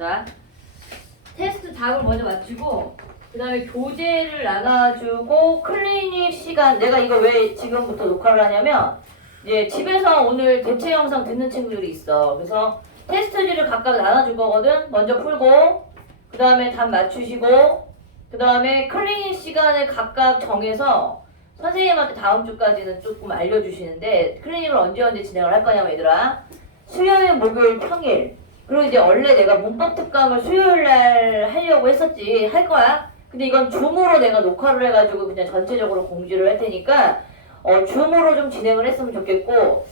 자, 테스트 답을 먼저 맞추고 그 다음에 교재를 나눠주고 클리닉 시간 내가 이거 왜 지금부터 녹화를 하냐면 이제 집에서 오늘 대체 영상 듣는 친구들이 있어. 그래서 테스트지를 각각 나눠줄 거거든. 먼저 풀고 그 다음에 답 맞추시고 그 다음에 클리닉 시간을 각각 정해서 선생님한테 다음 주까지는 조금 알려주시는데 클리닉을 언제 진행을 할 거냐면 얘들아 수요일, 목요일, 평일 그리고 이제 원래 내가 문법 특강을 수요일 날 하려고 했었지. 할 거야. 근데 이건 줌으로 내가 녹화를 해가지고 그냥 전체적으로 공지를 할 테니까 줌으로 좀 진행을 했으면 좋겠고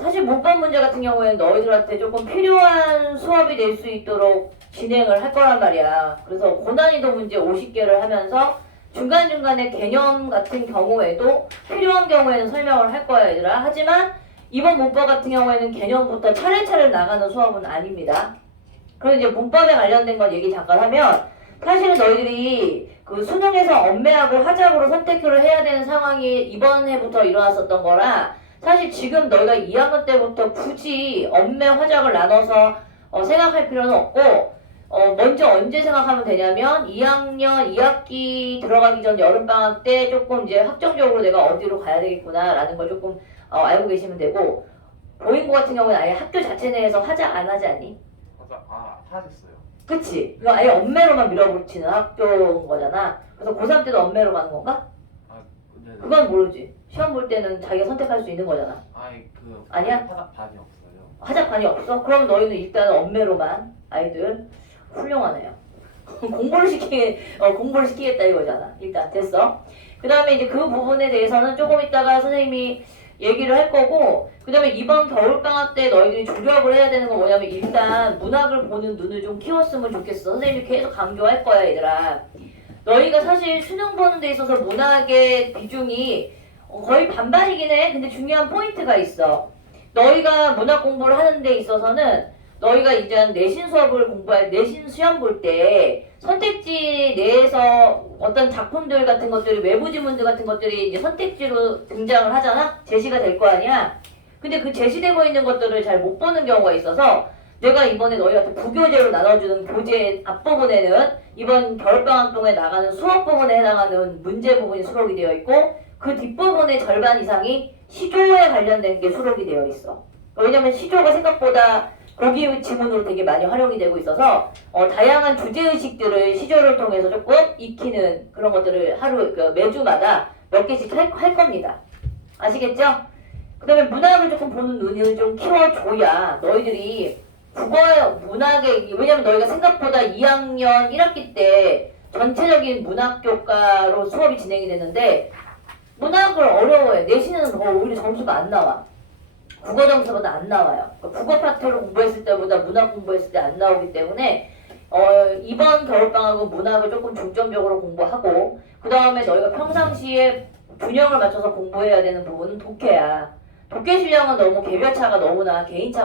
사실 문법 문제 같은 경우에는 너희들한테 조금 필요한 수업이 될 수 있도록 진행을 할 거란 말이야. 그래서 고난이도 문제 50개를 하면서 중간중간에 개념 같은 경우에도 필요한 경우에는 설명을 할 거야 얘들아. 하지만 이번 문법 같은 경우에는 개념부터 차례차례 나가는 수업은 아닙니다. 그리고 이제 문법에 관련된 건 얘기 잠깐 하면 사실은 너희들이 그 수능에서 엄매하고 화작으로 선택을 해야 되는 상황이 이번 해부터 일어났었던 거라 사실 지금 너희가 2학년 때부터 굳이 엄매 화작을 나눠서 생각할 필요는 없고 먼저 언제 생각하면 되냐면 2학년 2학기 들어가기 전 여름방학 때 조금 이제 확정적으로 내가 어디로 가야 되겠구나 라는 걸 조금 알고 계시면 되고 보인고 같은 경우는 아예 학교 자체 내에서 화작 안 하지 않니? 하셨어요. 그치? 이거 아예 엄매로만 밀어붙이는 학교인 거잖아. 그래서 고3 때도 엄매로 가는 건가? 네네. 그건 모르지. 시험 볼 때는 자기가 선택할 수 있는 거잖아. 아니야? 화작반이 없어요. 화작반이 없어? 그럼 너희는 일단 엄매로만 아이들 훌륭하네요. 공부를 시키겠다 이거잖아. 일단 됐어. 그 다음에 이제 그 부분에 대해서는 조금 이따가 선생님이 얘기를 할 거고 그 다음에 이번 겨울방학 때 너희들이 주력을 해야 되는 건 뭐냐면 일단 문학을 보는 눈을 좀 키웠으면 좋겠어. 선생님이 계속 강조할 거야 얘들아. 너희가 사실 수능 보는 데 있어서 문학의 비중이 거의 반반이긴 해. 근데 중요한 포인트가 있어. 너희가 문학 공부를 하는 데 있어서는 너희가 이제 내신 수업을 내신 시험 볼 때 선택지 내에서 어떤 작품들 같은 것들이 외부 지문들 같은 것들이 이제 선택지로 등장을 하잖아? 제시가 될 거 아니야? 근데 그 제시되고 있는 것들을 잘 못 보는 경우가 있어서 내가 이번에 너희한테 부교재로 나눠주는 교재 앞부분에는 이번 겨울방학 동안에 나가는 수업 부분에 해당하는 문제 부분이 수록이 되어 있고 그 뒷부분의 절반 이상이 시조에 관련된 게 수록이 되어 있어. 왜냐면 시조가 생각보다 고기 지문으로 되게 많이 활용이 되고 있어서 다양한 주제의식들을 시조를 통해서 조금 익히는 그런 것들을 매주마다 몇 개씩 할 겁니다. 아시겠죠? 그 다음에 문학을 조금 보는 눈을 좀 키워줘야 너희들이 문학에 왜냐면 너희가 생각보다 2학년 1학기 때 전체적인 문학 교과로 수업이 진행이 되는데 문학을 어려워해. 내신은 오히려 점수가 안 나와. 국어 점수보다 안 나와요. 국어 파트를 공부했을 때보다 문학 공부했을 때 안 나오기 때문에 이번 겨울방학은 문학을 조금 중점적으로 공부하고 그 다음에 너희가 평상시에 균형을 맞춰서 공부해야 되는 부분은 독해야. 독해 실력은 너무 개인차가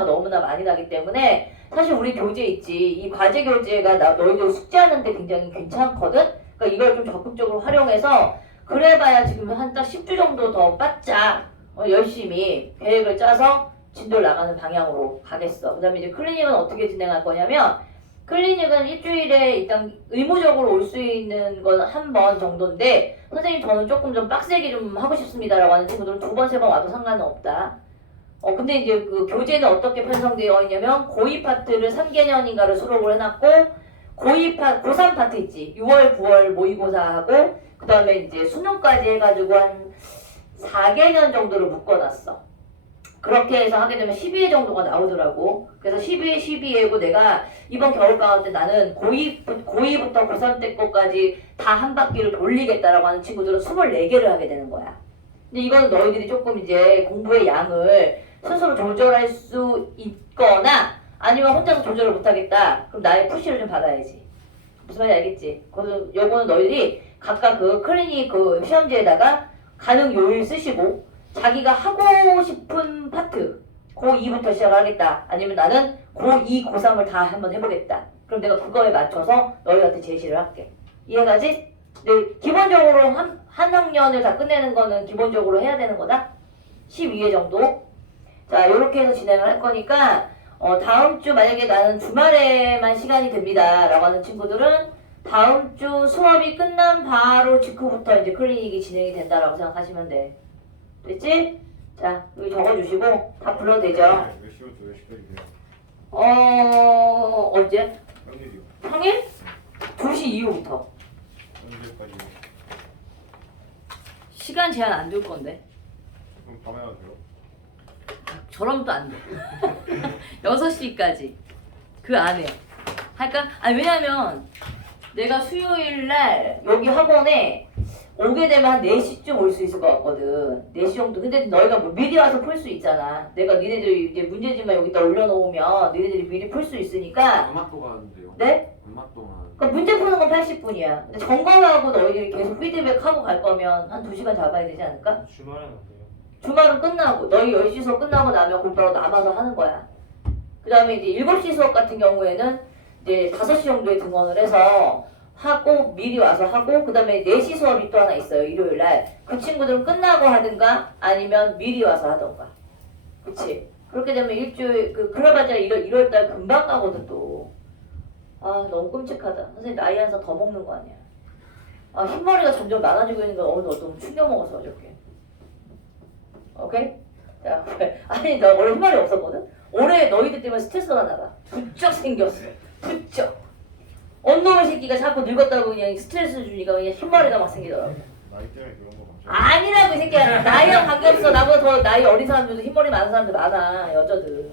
너무나 많이 나기 때문에 사실 우리 교재 있지. 이 과제 교재가 너희들 숙제하는데 굉장히 괜찮거든? 그러니까 이걸 좀 적극적으로 활용해서 그래봐야 지금 한 딱 10주 정도 더 바짝 열심히 계획을 짜서 진도를 나가는 방향으로 가겠어. 그 다음에 이제 클리닉은 어떻게 진행할 거냐면 클리닉은 일주일에 일단 의무적으로 올 수 있는 건 한 번 정도인데 선생님 저는 조금 좀 빡세게 좀 하고 싶습니다라고 하는 친구들은 2번, 3번 와도 상관은 없다. 근데 이제 그 교재는 어떻게 편성되어 있냐면 고2 파트를 3개년인가를 수록을 해놨고 고3 파트 있지. 6월, 9월 모의고사하고 그 다음에 이제 수능까지 해가지고 한 4개년 정도를 묶어놨어. 그렇게 해서 하게 되면 12회 정도가 나오더라고. 그래서 12회, 12회고 내가 이번 겨울방학 때 나는 고2부터 고3 때 거까지 다 한 바퀴를 돌리겠다라고 하는 친구들은 24개를 하게 되는 거야. 근데 이건 너희들이 조금 이제 공부의 양을 스스로 조절할 수 있거나 아니면 혼자서 조절을 못하겠다. 그럼 나의 푸시를 좀 받아야지. 무슨 말인지 알겠지? 그래서 요거는 너희들이 각각 그 클리닉 그 시험지에다가 가능 요일 쓰시고 자기가 하고 싶은 파트 고2부터 시작을 하겠다. 아니면 나는 고2, 고3을 다 한번 해보겠다. 그럼 내가 그거에 맞춰서 너희한테 제시를 할게. 이해가지? 근데 기본적으로 한 학년을 다 끝내는 거는 기본적으로 해야 되는 거다. 12회 정도. 자, 요렇게 해서 진행을 할 거니까 다음 주 만약에 나는 주말에만 시간이 됩니다. 라고 하는 친구들은 다음 주 수업이 끝난 바로 직후부터 이제 클리닉이 진행이 된다라고 생각하시면 돼. 됐지? 자, 여기 적어주시고 다 불러도 되죠? 몇 시부터 몇 시까지 돼요? 언제? 평일이요. 평일? 2시 이후부터. 언제까지요? 시간 제한 안 둘 건데. 그럼 밤에 하세요? 저러면 또 안 돼. 6시까지. 그 안에. 할까? 아니, 왜냐면 내가 수요일 날 여기 학원에 오게 되면 한 4시쯤 올 수 있을 것 같거든. 4시 정도. 근데 너희가 뭐 미리 와서 풀 수 있잖아. 내가 니네들이 이제 문제집만 여기다 올려놓으면 니네들이 미리 풀 수 있으니까. 얼마 동안 하는데요? 네? 얼마 동안? 그러니까 문제 푸는 건 80분이야. 근데 점검하고 너희들이 계속 피드백하고 갈 거면 한 2시간 잡아야 되지 않을까? 주말엔 안 돼요. 주말은 끝나고 너희 10시 수업 끝나고 나면 곧바로 남아서 하는 거야. 그 다음에 이제 7시 수업 같은 경우에는 이제 5시 정도에 등원을 해서 하고 미리 와서 하고 그 다음에 4시 수업이 또 하나 있어요. 일요일 날. 그 친구들은 끝나고 하든가 아니면 미리 와서 하던가. 그치? 그렇게 되면 일주일 그래봤자 1월 달 금방 가거든 또. 아 너무 끔찍하다. 선생님 나이 한 살 더 먹는 거 아니야. 아 흰머리가 점점 많아지고 있는 거 오늘 너무 충격 먹었어 어저께. 오케이? 자, 아니 나 원래 흰머리 없었거든? 올해 너희들 때문에 스트레스가 나봐. 부쩍 생겼어. 부쩍. 언놈의 새끼가 자꾸 늙었다고 그냥 스트레스 주니까 그냥 흰머리가 막 생기더라고. 나이 때문에 그런 거 맞죠? 아니라고 이 새끼야. 나이랑 관계없어. 나보다 더 나이 어린 사람들도 흰머리 많은 사람들 많아. 여자들.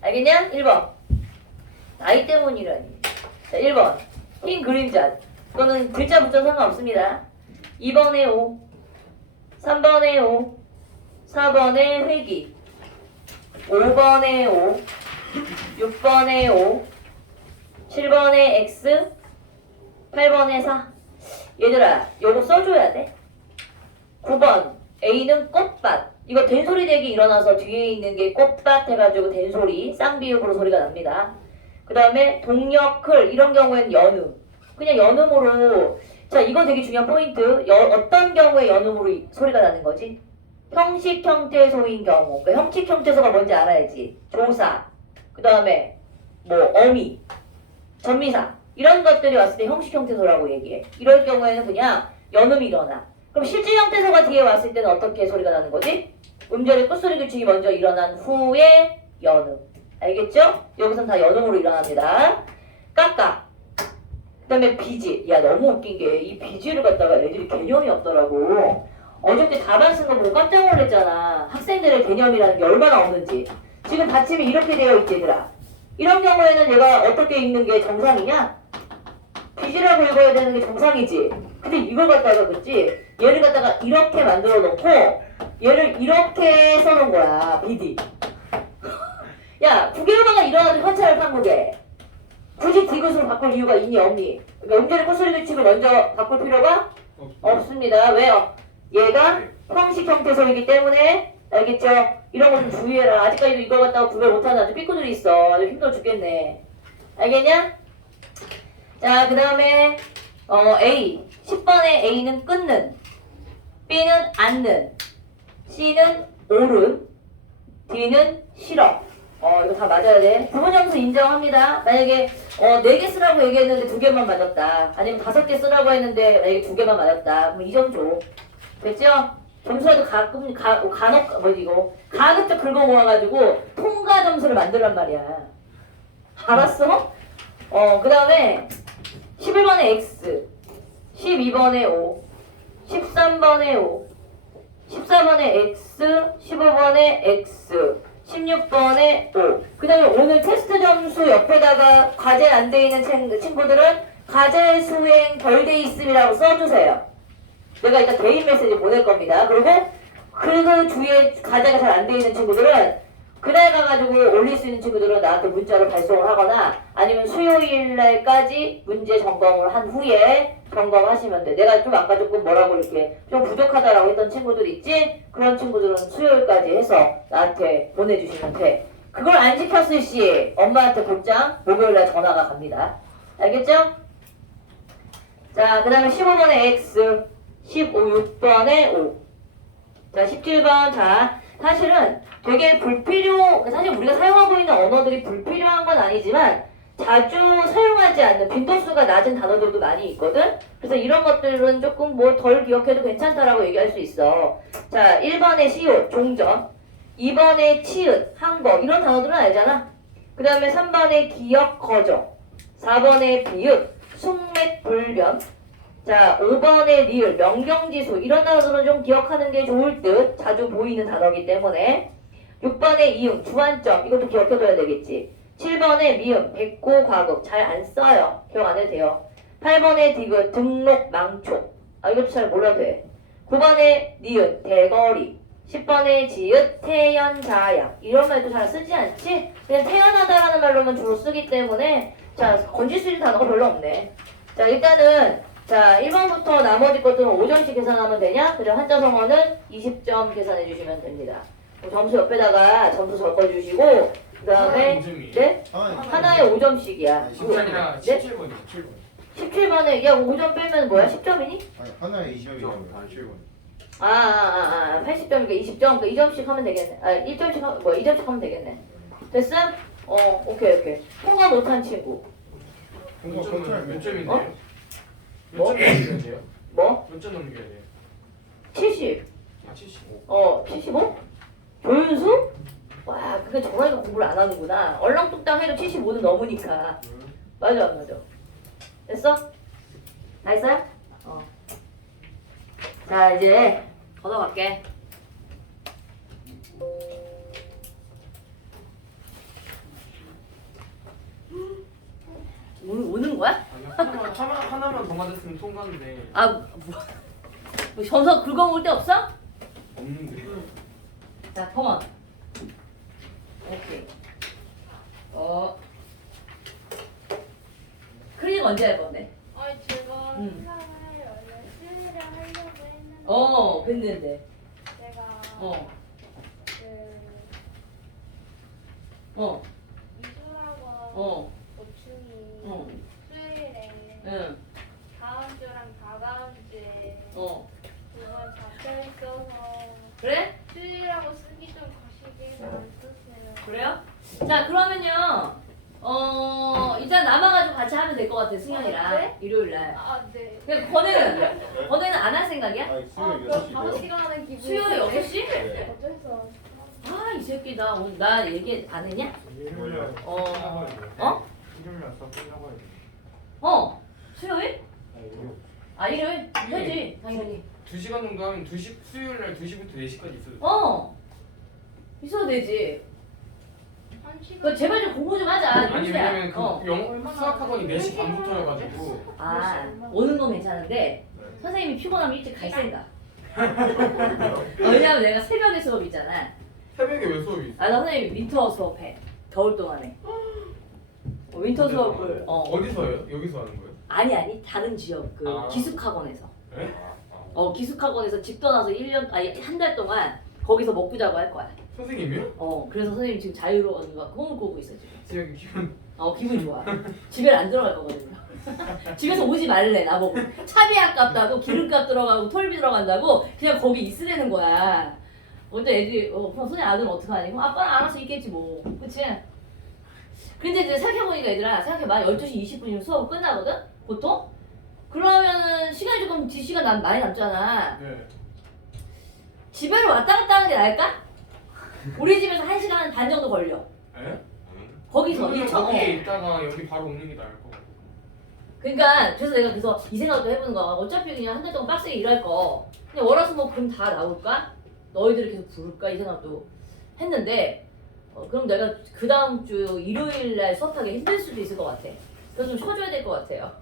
알겠냐? 1번. 나이 때문이라니. 자, 1번. 흰 그림자. 그거는 글자 붙여 상관없습니다. 2번에 5. 3번에 5. 4번에 회기. 5번에 5. 6번에 5. 7번에 X. 8번에 4. 얘들아, 요거 써줘야 돼. 9번. A는 꽃밭. 이거 된소리 대기 일어나서 뒤에 있는 게 꽃밭 해가지고 된소리. 쌍비읍으로 소리가 납니다. 그 다음에 동력클. 이런 경우에는 연음. 그냥 연음으로. 자, 이거 되게 중요한 포인트. 어떤 경우에 연음으로 소리가 나는 거지? 형식 형태소인 경우. 그러니까 형식 형태소가 뭔지 알아야지. 조사. 그 다음에 뭐 어미. 전미사. 이런 것들이 왔을 때 형식 형태소라고 얘기해. 이럴 경우에는 그냥 연음이 일어나. 그럼 실질 형태소가 뒤에 왔을 때는 어떻게 소리가 나는 거지? 음절의 끝소리 규칙이 먼저 일어난 후에 연음. 알겠죠? 여기선 다 연음으로 일어납니다. 깎아. 그 다음에 비지. 야 너무 웃긴 게 이 비지를 갖다가 애들이 개념이 없더라고. 어저께 답안 쓴 거 보고 깜짝 놀랐잖아. 학생들의 개념이라는 게 얼마나 없는지. 지금 받침이 이렇게 되어 있지 얘들아. 이런 경우에는 얘가 어떻게 읽는 게 정상이냐? 비지라고 읽어야 되는 게 정상이지. 근데 이걸 갖다가 그렇지. 얘를 갖다가 이렇게 만들어 놓고 얘를 이렇게 써놓은 거야. 비디. 야, 국외음악가 일어나도 현찰을 판국에 굳이 디귿으로 바꿀 이유가 있니 없니? 그러니까 음절의 콧소리 규칙을 먼저 바꿀 필요가 없습니다. 왜요? 얘가 형식 형태소이기 때문에. 알겠죠? 이런 거 좀 주의해라. 아직까지도 이걸 갖다가 구별 못하는 아주 삐꾸들이 있어. 아주 힘들어 죽겠네. 알겠냐? 자, 그 다음에 A 10번에 A는 끊는, B는 앉는, C는 옳음, D는 싫어. 이거 다 맞아야 돼. 부분점수 인정합니다. 만약에 4개 쓰라고 얘기했는데 2개만 맞았다. 아니면 5개 쓰라고 했는데 만약에 2개만 맞았다. 그럼 2점 줘. 됐죠? 점수라도 가끔 가급적 긁어 모아가지고 통과 점수를 만들란 말이야. 알았어? 그 다음에 11번에 X, 12번에 O, 13번에 O, 14번에 X, 15번에 X, 16번에 O. 그 다음에 오늘 테스트 점수 옆에다가 과제 안 돼 있는 친구들은 과제 수행 덜 돼 있음이라고 써주세요. 내가 일단 개인 메시지 보낼 겁니다. 그리고 그 주위에 과제가 잘 안 돼 있는 친구들은 그날 가가지고 올릴 수 있는 친구들은 나한테 문자로 발송을 하거나 아니면 수요일 날까지 문제 점검을 한 후에 점검하시면 돼. 내가 좀 아까 조금 뭐라고 이렇게 좀 부족하다라고 했던 친구들 있지? 그런 친구들은 수요일까지 해서 나한테 보내주시면 돼. 그걸 안 지켰을 시 엄마한테 곧장 목요일 날 전화가 갑니다. 알겠죠? 자, 그 다음에 15번에 X, 16번에 O. 자, 17번. 자, 사실은 되게 사실 우리가 사용하고 있는 언어들이 불필요한 건 아니지만 자주 사용하지 않는 빈도수가 낮은 단어들도 많이 있거든. 그래서 이런 것들은 조금 뭐 덜 기억해도 괜찮다라고 얘기할 수 있어. 자, 1번에 시옷, 종전. 2번에 치읓, 한거 이런 단어들은 알잖아. 그 다음에 3번에 기역, 거정. 4번에 비읍, 숙맥, 불변. 자, 5번에 리을, 명경지수 이런 단어들은 좀 기억하는 게 좋을 듯. 자주 보이는 단어이기 때문에. 6번에 이응, 주안점 이것도 기억해둬야 되겠지. 7번에 미음, 백고, 과거 잘 안 써요. 기억 안 해도 돼요. 8번에 디귿, 등록, 망촉 이것도 잘 몰라도 돼. 9번에 니은, 대거리. 10번에 지읒, 태연, 자양 이런 말도 잘 쓰지 않지? 그냥 태연하다라는 말로만 주로 쓰기 때문에 자, 건질 수 있는 단어가 별로 없네. 자, 일단은 자, 1번부터 나머지 것들은 5점씩 계산하면 되냐? 그리고 한자성어는 20점 계산해 주시면 됩니다. 점수 옆에다가 점수 적어주시고 그 다음에 네? 하나에 5점씩이야. 10이 아니라 네? 17번이요. 17번. 17번에 야 5점 빼면 뭐야? 10점이니? 아니 하나에 20점이라고요. 7번. 80점이니까 20점. 그러니까 2점씩 하면 되겠네. 1점씩 하면 2점씩 하면 되겠네. 됐어? 오케이. 통과 못한 친구. 몇 점인데요? 어? 몇 점 넘겨야 돼요? 뭐? 몇 점 넘겨야 돼요? 70. 75. 75? 조윤수? 와, 그게 정말 공부를 안 하는구나. 얼렁뚱땅 해도 75는 넘으니까. 맞아, 안 맞아? 됐어? 다 했어요? 자, 이제 걷어갈게. 우는 거야? 아니 하나만 더 맞았으면 통과인데 뭐 점수 긁어먹을 데 없어? 없는데. 자, 컴온. 오케이. 클릭 언제 할 건데? 제가 응. 수상을 원래 수요일에 하려고 했는데 됐는데. 제가 어, 미술학원 어, 보충이 어, 수요일에 응, 다음 주랑 다다음 주에 어. 그거 잡혀 있어서 그래? 수요일하고 쓰기 좀 거시기는 안 썼어요. 그래요? 자, 그러면요. 일단 남아가지고 같이 하면 될 것 같아, 승현이랑. 네? 일요일날. 네. 근데 권혜는 안 할 생각이야? 아니 수요일 그럼 6시고요. 5시간 하는 기분이 수요일 6시? 네. 어쩔 수 없어. 이 새끼 나 얘기 안 했냐? 일요일날 어? 일요일날 수업 끝나고 해야 돼. 수요일? 일요일? 해지, 당연히. 2시간 정도 하면 수요일날 2시부터 4시까지 있어도 있어도 되지. 한 시간. 그 제발 좀 공부 좀 하자. 아니 윤수야. 왜냐면 그 영어 수학학원이 4시 반부터여가지고 오는 건 괜찮은데 선생님이 피곤하면 일찍 갈 생각. 왜냐면 내가 새벽에 수업 있잖아. 새벽에 왜 수업이 있어? 나 선생님이 윈터 수업해. 겨울 동안에. 윈터 수업을 어디서 해요? 여기서 하는 거예요? 아니 다른 지역 아. 기숙학원에서. 네? 기숙학원에서 집 떠나서 1년 한 달 동안 거기서 먹고 자고 할 거야. 선생님이요? 그래서 선생님 지금 자유로운 거 꿈을 꾸고 있어 지금. 지금 기분 기분 좋아. 집에 안 들어갈 거거든요. 집에서 오지 말래 나보고. 차비 아깝다고 기름값 들어가고 톨비 들어간다고 그냥 거기 있으라는 거야. 근데 애들이 그럼 선생님 아들은 어떡하니? 그럼 아빠는 알아서 있겠지 뭐. 그치? 근데 이제 생각해보니까 얘들아 생각해봐. 12시 20분이면 수업 끝나거든? 보통? 그러면은 시간이 조금 뒷시간 많이 남잖아. 네. 집에로 왔다 갔다 하는 게 나을까? 우리 집에서 1시간 반 정도 걸려. 에? 거기서 그러면 일정. 거기에 있다가 여기 바로 오는 게 나을 것 같고. 그러니까 내가 이 생각도 해보는 거야. 어차피 그냥 한 달 동안 빡세게 일할 거 그냥 월화수목 금 다 나올까? 너희들을 계속 부를까? 이 생각도 했는데 그럼 내가 그 다음 주 일요일 날 수업하기 힘들 수도 있을 것 같아. 그래서 좀 쉬어줘야 될 것 같아요.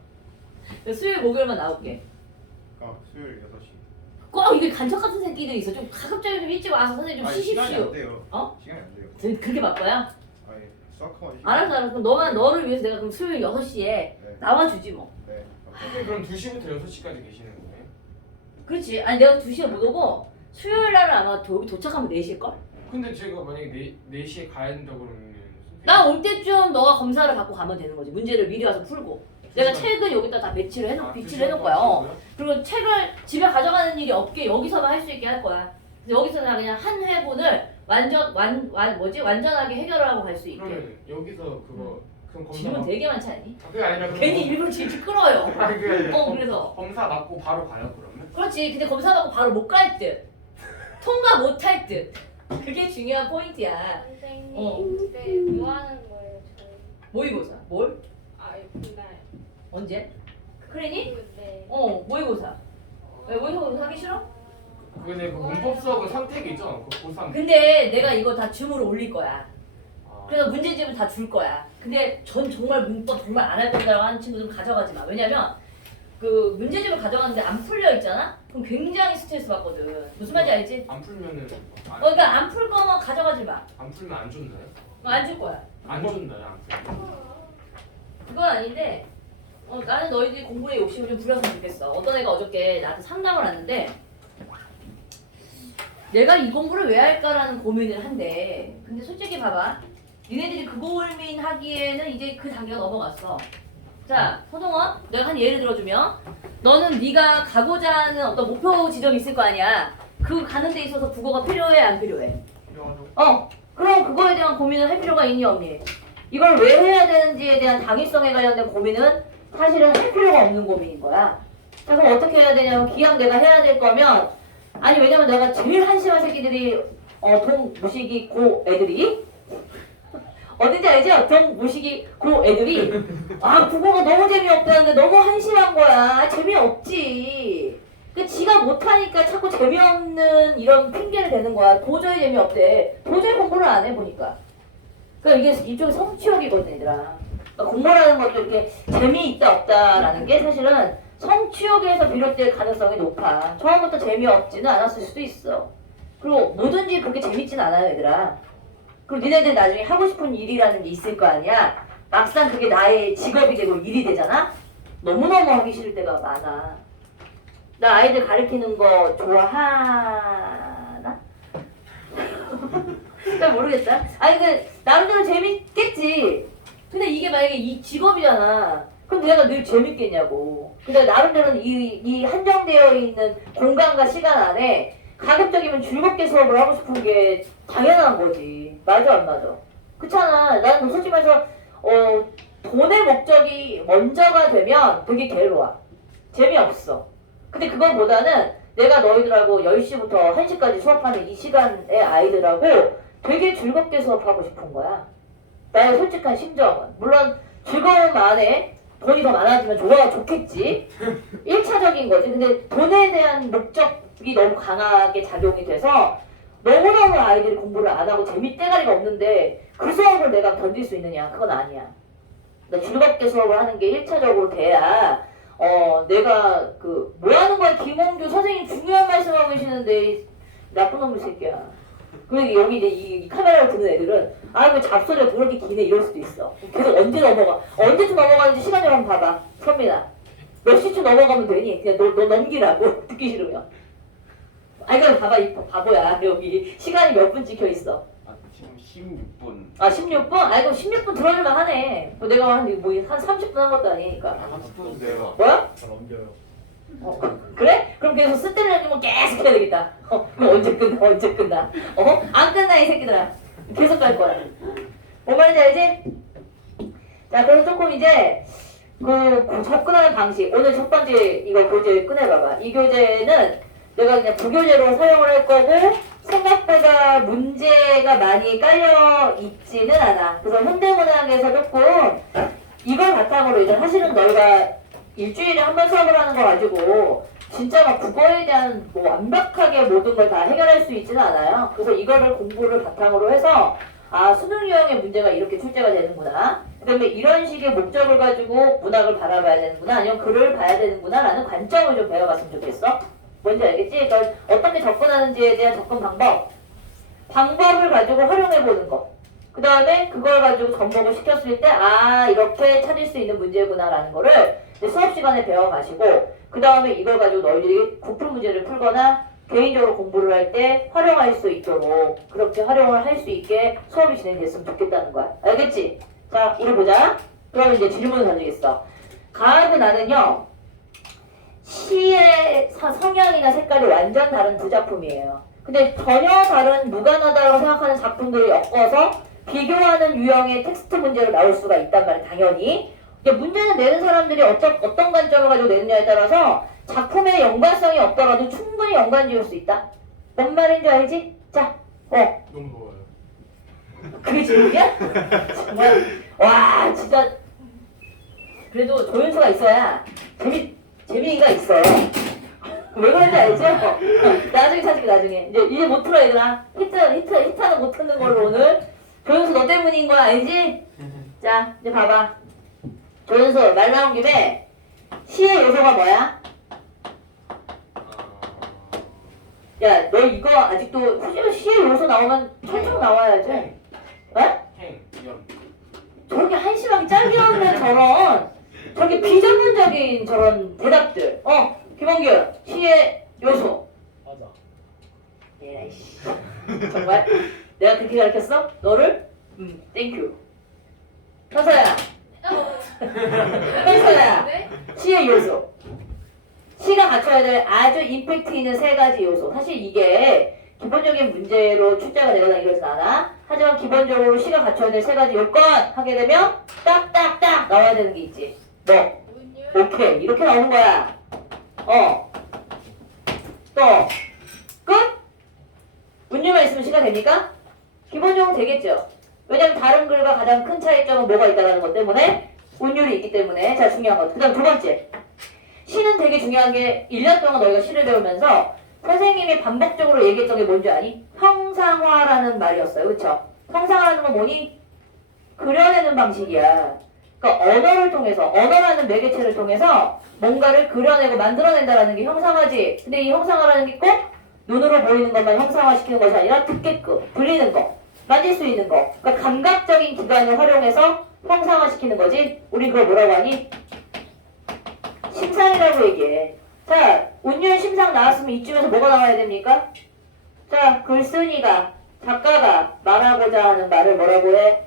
그래서 수요일 목요일만 나올게. 수요일 6시. 꼭 이게 간첩 같은 새끼들이 있어. 좀 가급적이면 좀 일찍 와서 선생님 좀 시간이 안 쉬십시오. 돼요. 어? 시간이 안 돼요. 그렇게 바빠요? 아니 수학학원 알았어. 그럼 너를 위해서 내가 그럼 수요일 6시에 네. 나와주지 뭐. 네. 선생님 그럼 2시부터 6시까지 계시는 거예요? 그렇지. 아니 내가 2시에 못 오고 수요일 날은 아마 여기 도착하면 4시일걸? 근데 제가 만약에 4시에 가야 된다 그러면 선생님 나 올 때쯤 너가 검사를 받고 가면 되는 거지. 문제를 미리 와서 풀고. 내가 책은 여기다 다 배치를 해놓을 거야. 그리고 책을 집에 가져가는 일이 없게 여기서만 할 수 있게 할 거야. 그래서 여기서 나 그냥 한 회분을 완전하게 해결을 하고 갈 수 있게. 그러면 여기서 그거 그럼 검사 질문 맞 되게 많지 않니? 그게 아니라 그럼 괜히 일부러 질질 끌어요. 아니 그게 그래서. 검사 맞고 바로 가요 그러면? 그렇지. 근데 검사 받고 바로 못 갈 듯. 통과 못 할 듯. 그게 중요한 포인트야. 선생님 그때 뭐 하는 거예요 저희? 모의고사. 뭘? 아 그날 언제? 크리니? 네. 모의고사. 왜 모의고사 하기 싫어? 근데 그 문법 수업은 선택이 있잖아 그 고3 근데 내가 이거 다 줌으로 올릴 거야. 아, 그래서 문제집은 다 줄 거야. 근데 전 정말 문법 정말 안 할 건다고 하는 친구들은 가져가지 마. 왜냐면 그 문제집을 가져가는데 안 풀려 있잖아? 그럼 굉장히 스트레스 받거든. 무슨 말인지 알지? 안 풀면은 그러니까 안 풀 거면 가져가지 마. 안 풀면 안 준다요? 안 줄 거야. 안 준다요 안 풀면? 그건 아닌데 나는 너희들이 공부에 욕심을 좀 부렸으면 좋겠어. 어떤 애가 어저께 나한테 상담을 왔는데 내가 이 공부를 왜 할까라는 고민을 한대. 근데 솔직히 봐봐. 니네들이 그 고민하기에는 이제 그 단계가 넘어갔어. 자, 서동원, 내가 한 예를 들어주면 너는 네가 가고자 하는 어떤 목표 지점이 있을 거 아니야. 그 가는 데 있어서 국어가 필요해 안 필요해? 필요하죠. 그럼 그거에 대한 고민을 할 필요가 있니 없니? 이걸 왜 해야 되는지에 대한 당위성에 관련된 고민은 사실은 할 필요가 없는 고민인 거야. 자, 그럼 어떻게 해야 되냐면 기왕 내가 해야 될 거면 아니 왜냐면 내가 제일 한심한 새끼들이 동무식이 고 애들이 어딘지 알죠? 동무식이 고 애들이 국어가 너무 재미없다는데 너무 한심한 거야. 재미없지. 그 지가 못하니까 자꾸 재미없는 이런 핑계를 대는 거야. 도저히 재미없대. 도저히 공부를 안 해 보니까. 그러니까 이게 일종의 성취욕이거든 얘들아. 그러니까 공부라는 것도 이렇게 재미있다 없다라는 게 사실은 성취욕에서 비롯될 가능성이 높아. 처음부터 재미없지는 않았을 수도 있어. 그리고 뭐든지 그렇게 재밌진 않아요 얘들아. 그리고 니네들 나중에 하고 싶은 일이라는 게 있을 거 아니야. 막상 그게 나의 직업이 되고 일이 되잖아. 너무너무 하기 싫을 때가 많아. 나 아이들 가르치는 거 좋아하나? 잘 모르겠다. 아니 그 나름대로 재밌겠지. 근데 이게 만약에 이 직업이잖아. 그럼 내가 늘 재밌겠냐고. 근데 나름대로는 이 한정되어 있는 공간과 시간 안에 가급적이면 즐겁게 수업을 하고 싶은 게 당연한 거지. 맞아 안 맞아? 그렇잖아. 나는 솔직히 말해서 돈의 목적이 먼저가 되면 되게 괴로워. 재미없어. 근데 그거보다는 내가 너희들하고 10시부터 1시까지 수업하는 이 시간의 아이들하고 되게 즐겁게 수업하고 싶은 거야. 나의 솔직한 심정은. 물론 즐거움 안에 돈이 더 많아지면 좋겠지. 1차적인 거지. 근데 돈에 대한 목적이 너무 강하게 작용이 돼서 너무너무 아이들이 공부를 안 하고 재밌대가리가 없는데 그 수업을 내가 견딜 수 있느냐? 그건 아니야. 그러니까 즐겁게 수업을 하는 게 1차적으로 돼야 내가 뭐 하는 거야? 김홍규 선생님 중요한 말씀하고 계시는데 나쁜 놈의 새끼야. 그리고 여기 이제 이 카메라를 듣는 애들은 왜 잡소리가 그렇게 기네 이럴 수도 있어. 계속 언제 넘어가? 언제쯤 넘어가는지 시간 좀 한번 봐봐. 선민아. 몇 시쯤 넘어가면 되니? 그냥 너 넘기라고. 듣기 싫으면. 그럼 봐봐 이 바보야. 여기 시간이 몇 분 찍혀 있어. 지금 16분. 16분? 그럼 16분 들어줄만 하네. 내가 한 30분 한 것도 아니니까. 30분인데요. 뭐야? 잘 넘겨요. 그래? 그럼 계속 스테레오면 계속 해야 되겠다. 그럼 언제 끝나? 안 끝나 이 새끼들아. 계속 갈 거야. 뭔 말인지 알지? 자, 그래서 조금 이제 접근하는 방식. 오늘 첫 번째 이거 교재 꺼내봐봐. 이 교재는 내가 그냥 부교재로 사용을 할 거고 생각보다 문제가 많이 깔려 있지는 않아. 그래서 현대문학에서 조금 이걸 바탕으로 이제 사실은 너희가 일주일에 한 번 수업을 하는 거 가지고 진짜 막 국어에 대한 완벽하게 모든 걸 다 해결할 수 있지는 않아요. 그래서 이거를 공부를 바탕으로 해서 수능 유형의 문제가 이렇게 출제가 되는구나. 그다음에 이런 식의 목적을 가지고 문학을 바라봐야 되는구나. 아니면 글을 봐야 되는구나 라는 관점을 좀 배워봤으면 좋겠어. 뭔지 알겠지? 그러니까 어떻게 접근하는지에 대한 접근 방법을 가지고 활용해보는 거. 그 다음에 그걸 가지고 접목을 시켰을 때 이렇게 찾을 수 있는 문제구나 라는 거를 수업 시간에 배워가시고 그 다음에 이걸 가지고 너희들이 국풀 문제를 풀거나 개인적으로 공부를 할 때 활용할 수 있도록 그렇게 활용을 할 수 있게 수업이 진행됐으면 좋겠다는 거야. 알겠지? 자, 우리 보자. 그러면 이제 질문을 던지겠어. 가하고 나는요 시의 성향이나 색깔이 완전 다른 두 작품이에요. 근데 전혀 다른 무관하다고 생각하는 작품들을 엮어서 비교하는 유형의 텍스트 문제로 나올 수가 있단 말이에요. 당연히. 근데 문제는 내는 사람들이 어떤 관점을 가지고 내느냐에 따라서 작품에 연관성이 없더라도 충분히 연관 지을 수 있다. 뭔 말인지 알지? 자, 너무 더워요. 그게 질문이야? 정말 와 진짜 그래도 조연수가 있어야 재미가 있어요. 왜 그런지 알죠? 나중에 찾을게 나중에. 이제 못 틀어 얘들아. 히트는 못 듣는 걸로 오늘. 조연수 너 때문인 거야 알지? 자 이제 봐봐. 조연수 말 나온 김에 시의 요소가 뭐야? 야 너 이거 아직도 후지로 시의 요소 나오면 철쭉 나와야지. 왜? 행, 연. 저렇게 한심하게 짧게 나오는 저렇게 비전문적인 저런 대답들. 김원규 시의 요소. 맞아. 예씨 정말 내가 그렇게 가르쳤어? 너를? 땡큐. 현서야. 현서야. 네? 시의 요소. 시가 갖춰야 될 아주 임팩트 있는 세 가지 요소. 사실 이게 기본적인 문제로 출제가 되거나 이러진 않아. 하지만 기본적으로 시가 갖춰야 될 세 가지 요건 하게 되면 딱딱딱 나와야 되는 게 있지. 뭐? 운율. 오케이. 이렇게 나오는 거야. 또 끝? 운율만 있으면 시가 됩니까? 기본적으로 되겠죠. 왜냐면 다른 글과 가장 큰 차이점은 뭐가 있다는 것 때문에 운율이 있기 때문에. 자 중요한 것. 그 다음 두 번째. 시는 되게 중요한 게 1년 동안 너희가 시를 배우면서 선생님이 반복적으로 얘기했던 게 뭔지 아니? 형상화라는 말이었어요. 그쵸? 형상화라는 건 뭐니? 그려내는 방식이야. 그러니까 언어를 통해서, 언어라는 매개체를 통해서 뭔가를 그려내고 만들어낸다라는 게 형상화지. 근데 이 형상화라는 게 꼭 눈으로 보이는 것만 형상화시키는 것이 아니라 듣게끔, 들리는 거, 만질 수 있는 거. 그러니까 감각적인 기관을 활용해서 형상화시키는 거지. 우리 그걸 뭐라고 하니? 심상이라고 얘기해. 자, 운율 심상 나왔으면 이쯤에서 뭐가 나와야 됩니까? 자, 글쓴이가, 작가가 말하고자 하는 말을 뭐라고 해?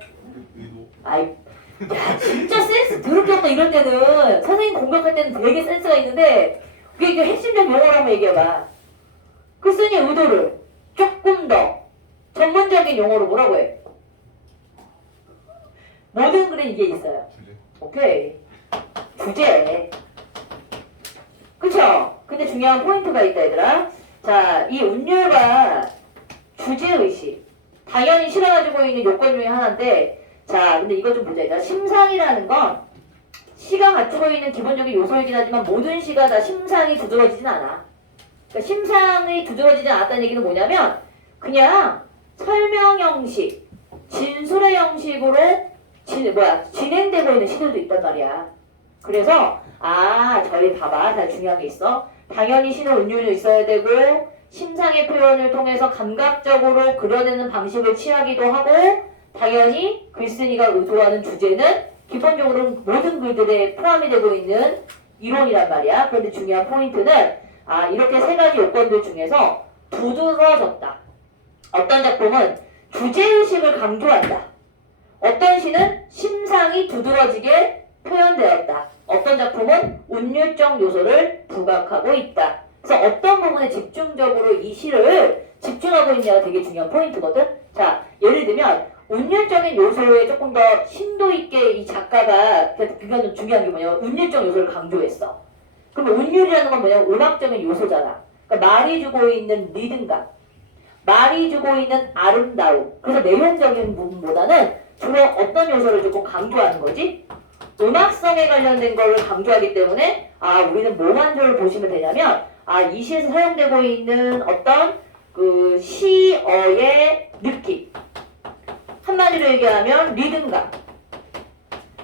의도. 아이, 야, 진짜 센스 더럽게 없다 이럴 때는. 선생님 공격할 때는 되게 센스가 있는데 그게 이제 핵심적 용어를 한번 얘기해봐. 글쓴이의 의도를 조금 더 전문적인 용어로 뭐라고 해? 모든 글에 이게 있어요. 오케이. 주제. 그쵸? 근데 중요한 포인트가 있다 얘들아. 자, 이 운율과 주제의식 당연히 시가 가지고 있는 요건 중에 하나인데, 자 근데 이거 좀 보자 얘들아. 심상이라는 건 시가 갖추고 있는 기본적인 요소이긴 하지만 모든 시가 다 심상이 두드러지진 않아. 그러니까 심상이 두드러지지 않았다는 얘기는 뭐냐면 그냥 설명 형식, 진술의 형식으로 진행되고 있는 시들도 있단 말이야. 그래서 저희 봐봐. 다 중요한 게 있어. 당연히 시는 운율이 있어야 되고 심상의 표현을 통해서 감각적으로 그려내는 방식을 취하기도 하고 당연히 글쓴이가 의도하는 주제는 기본적으로 모든 글들에 포함이 되고 있는 이론이란 말이야. 그런데 중요한 포인트는 이렇게 세 가지 요건들 중에서 두드러졌다. 어떤 작품은 주제의식을 강조한다. 어떤 시는 심상이 두드러지게 표현되었다. 어떤 작품은 운율적 요소를 부각하고 있다. 그래서 어떤 부분에 집중적으로 이 시를 집중하고 있냐가 되게 중요한 포인트거든. 자, 예를 들면 운율적인 요소에 조금 더 심도 있게 이 작가가, 그건 중요한 게 뭐냐면 운율적 요소를 강조했어. 그러면 운율이라는 건 뭐냐면 음악적인 요소잖아. 그러니까 말이 주고 있는 리듬감, 말이 주고 있는 아름다움. 그래서 내용적인 부분보다는 주로 어떤 요소를 조금 강조하는 거지? 음악성에 관련된 거를 강조하기 때문에 우리는 뭐 만조를 보시면 되냐면 이 시에서 사용되고 있는 어떤 그 시어의 느낌, 한마디로 얘기하면 리듬감,